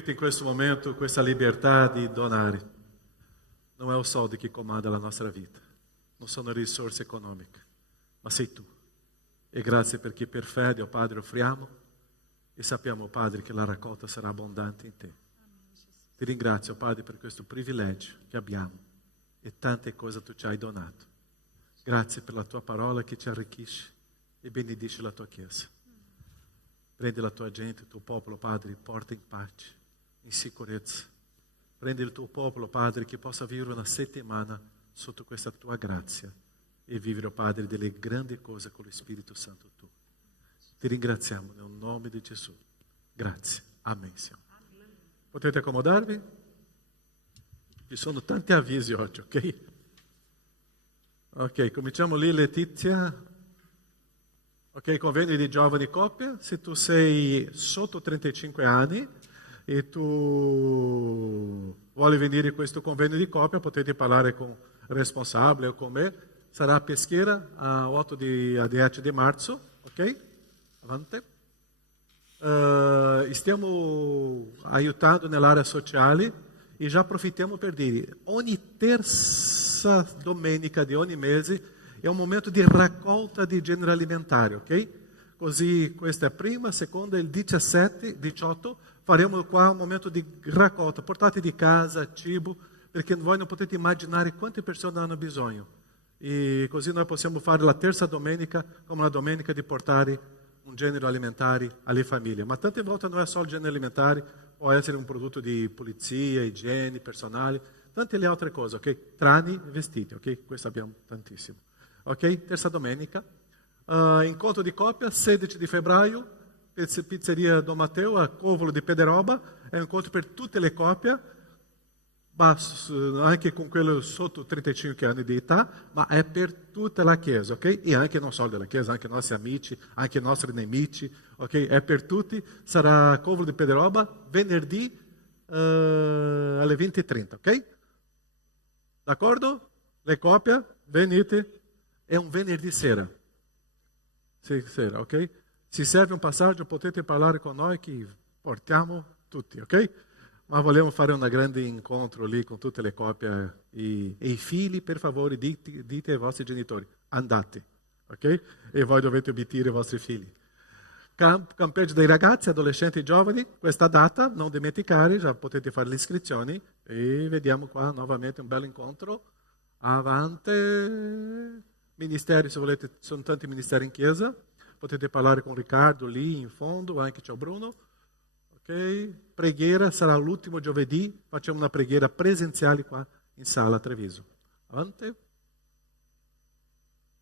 In questo momento questa libertà di donare. Non è il soldo che comanda la nostra vita, non sono risorse economiche, ma sei tu. E grazie perché per fede, oh Padre, offriamo e sappiamo, Padre, che la raccolta sarà abbondante in te. Ti ringrazio, Padre, per questo privilegio che abbiamo e tante cose tu ci hai donato. Grazie per la tua parola che ci arricchisce e benedice la tua Chiesa. Prendi la tua gente, il tuo popolo, Padre, porta in pace, in sicurezza. Prendi il tuo popolo, Padre, che possa vivere una settimana sotto questa tua grazia e vivere, Padre, delle grandi cose con lo Spirito Santo tu. Ti ringraziamo nel nome di Gesù. Grazie. Amen, Signore. Potete accomodarvi? Ci sono tanti avvisi oggi, ok? Ok, cominciamo lì, Letizia. Ok, convegno di giovani coppia. Se tu sei sotto 35 anni e tu vuoi venire a questo convegno di coppia, potete parlare con il responsabile o con me. Sarà a Peschiera a 8 a 10 di marzo, ok? Avanti. Stiamo aiutando nell'area sociale e già approfittiamo per dire, ogni terza domenica di ogni mese è un momento di raccolta di genere alimentare, ok? Così questa è prima, seconda, il 17, 18, faremo qua un momento di raccolta, portate di casa, cibo, perché voi non potete immaginare quante persone hanno bisogno. E così noi possiamo fare la terza domenica come la domenica di portare un genere alimentare alle famiglie. Ma tante volte non è solo il genere alimentare, può essere un prodotto di pulizia, igiene, personale, tante le altre cose, ok? Tranne i vestiti, ok? Questo abbiamo tantissimo. Ok? Terza domenica. Incontro di coppia, 16 di febbraio, pizzeria Don Matteo, a Covolo di Pederoba. È un incontro per tutte le coppie, anche con quello sotto 35 anni di età, ma è per tutta la Chiesa, ok? E anche non solo della Chiesa, anche i nostri amici, anche i nostri nemici, ok? È per tutti. Sarà a Covolo di Pederoba, venerdì alle 20:30, ok? D'accordo? Le coppie, venite. È un venerdì sera. Sì, sera, ok? Se serve un passaggio potete parlare con noi che portiamo tutti, ok? Ma vogliamo fare un grande incontro lì con tutte le coppie e i figli, per favore, dite ai vostri genitori, andate, ok? E voi dovete obbedire ai vostri figli. Campeggio dei ragazzi, adolescenti e giovani, questa data, non dimenticare, già potete fare le iscrizioni e vediamo qua nuovamente un bel incontro. Avanti. Ministeri, se volete, sono tanti ministeri in chiesa, potete parlare con Riccardo lì in fondo, anche c'è Bruno. Ok? Preghiera sarà l'ultimo giovedì, facciamo una preghiera presenziale qua in sala a Treviso. Avanti.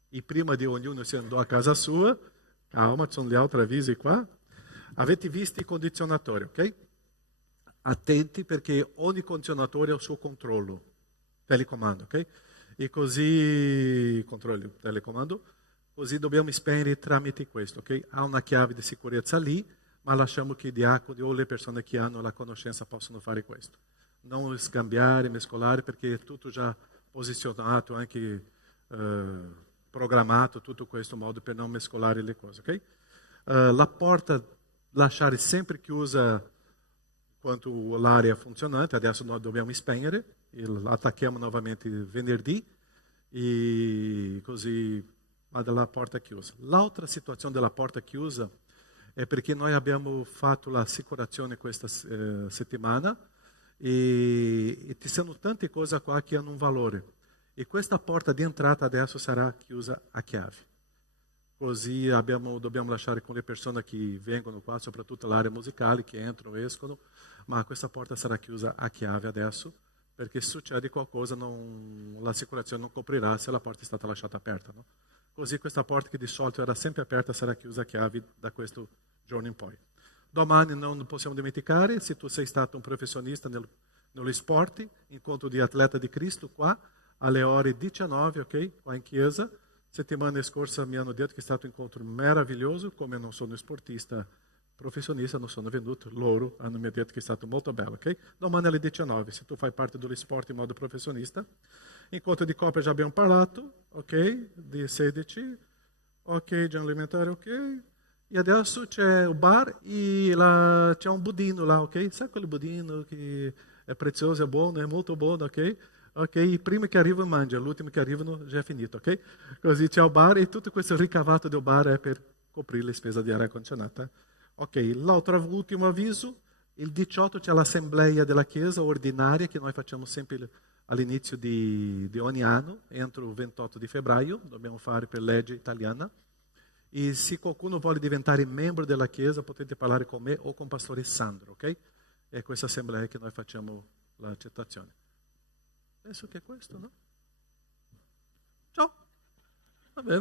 E prima di ognuno si andò a casa sua, calma, ci sono gli altri avvisi qua. Avete visto i condizionatori, ok? Attenti perché ogni condizionatore ha il suo controllo, telecomando, ok? E così, controllo, telecomando, così dobbiamo spegnere tramite questo, ok? Ha una chiave di sicurezza lì, ma lasciamo che i diaconi o le persone che hanno la conoscenza possano fare questo. Non scambiare, mescolare, perché è tutto già posizionato, anche programmato, tutto questo modo per non mescolare le cose, ok? La porta lasciare sempre chiusa quanto l'area è funzionante, adesso noi dobbiamo spegnere, attacchiamo novamente venerdì e così vada la porta chiusa. L'altra situazione della porta chiusa è perché noi abbiamo fatto l'assicurazione questa settimana e ci sono tante cose qua che hanno un valore e questa porta di entrata adesso sarà chiusa a chiave. Così dobbiamo lasciare con le persone che vengono qua, soprattutto l'area musicale, che entrano e escono, ma questa porta sarà chiusa a chiave adesso, perché se succede qualcosa l'assicurazione non coprirà se la porta è stata lasciata aperta. No? Così questa porta che di solito era sempre aperta sarà chiusa a chiave da questo giorno in poi. Domani non possiamo dimenticare, se tu sei stato un professionista negli sport, incontro di atleta di Cristo qua, alle ore 19, ok? Qua in chiesa. Settimana scorsa mi hanno detto che è stato un incontro meraviglioso, come non sono sportista professionista, non sono venuto, loro hanno mi detto che è stato molto bello, ok? Domani alle 19, se tu fai parte dello sport in modo professionista. Incontro di coppia già abbiamo parlato, ok? Di 16, ok, già alimentare, ok? E adesso c'è il bar e c'è un budino là, ok? Sai quel budino che è prezioso, è buono, è molto buono, ok? Ok, il primo che arriva mangia, l'ultimo che arriva già è finito, ok? Così c'è il bar e tutto questo ricavato del bar è per coprire le spese di aria condizionata. Ok, ultimo avviso, il 18 c'è l'assemblea della Chiesa ordinaria che noi facciamo sempre all'inizio di ogni anno, entro il 28 di febbraio, dobbiamo fare per legge italiana. E se qualcuno vuole diventare membro della Chiesa, potete parlare con me o con il pastore Sandro, ok? È questa assemblea che noi facciamo l'accettazione. Penso che è questo, no? Ciao! Va bene.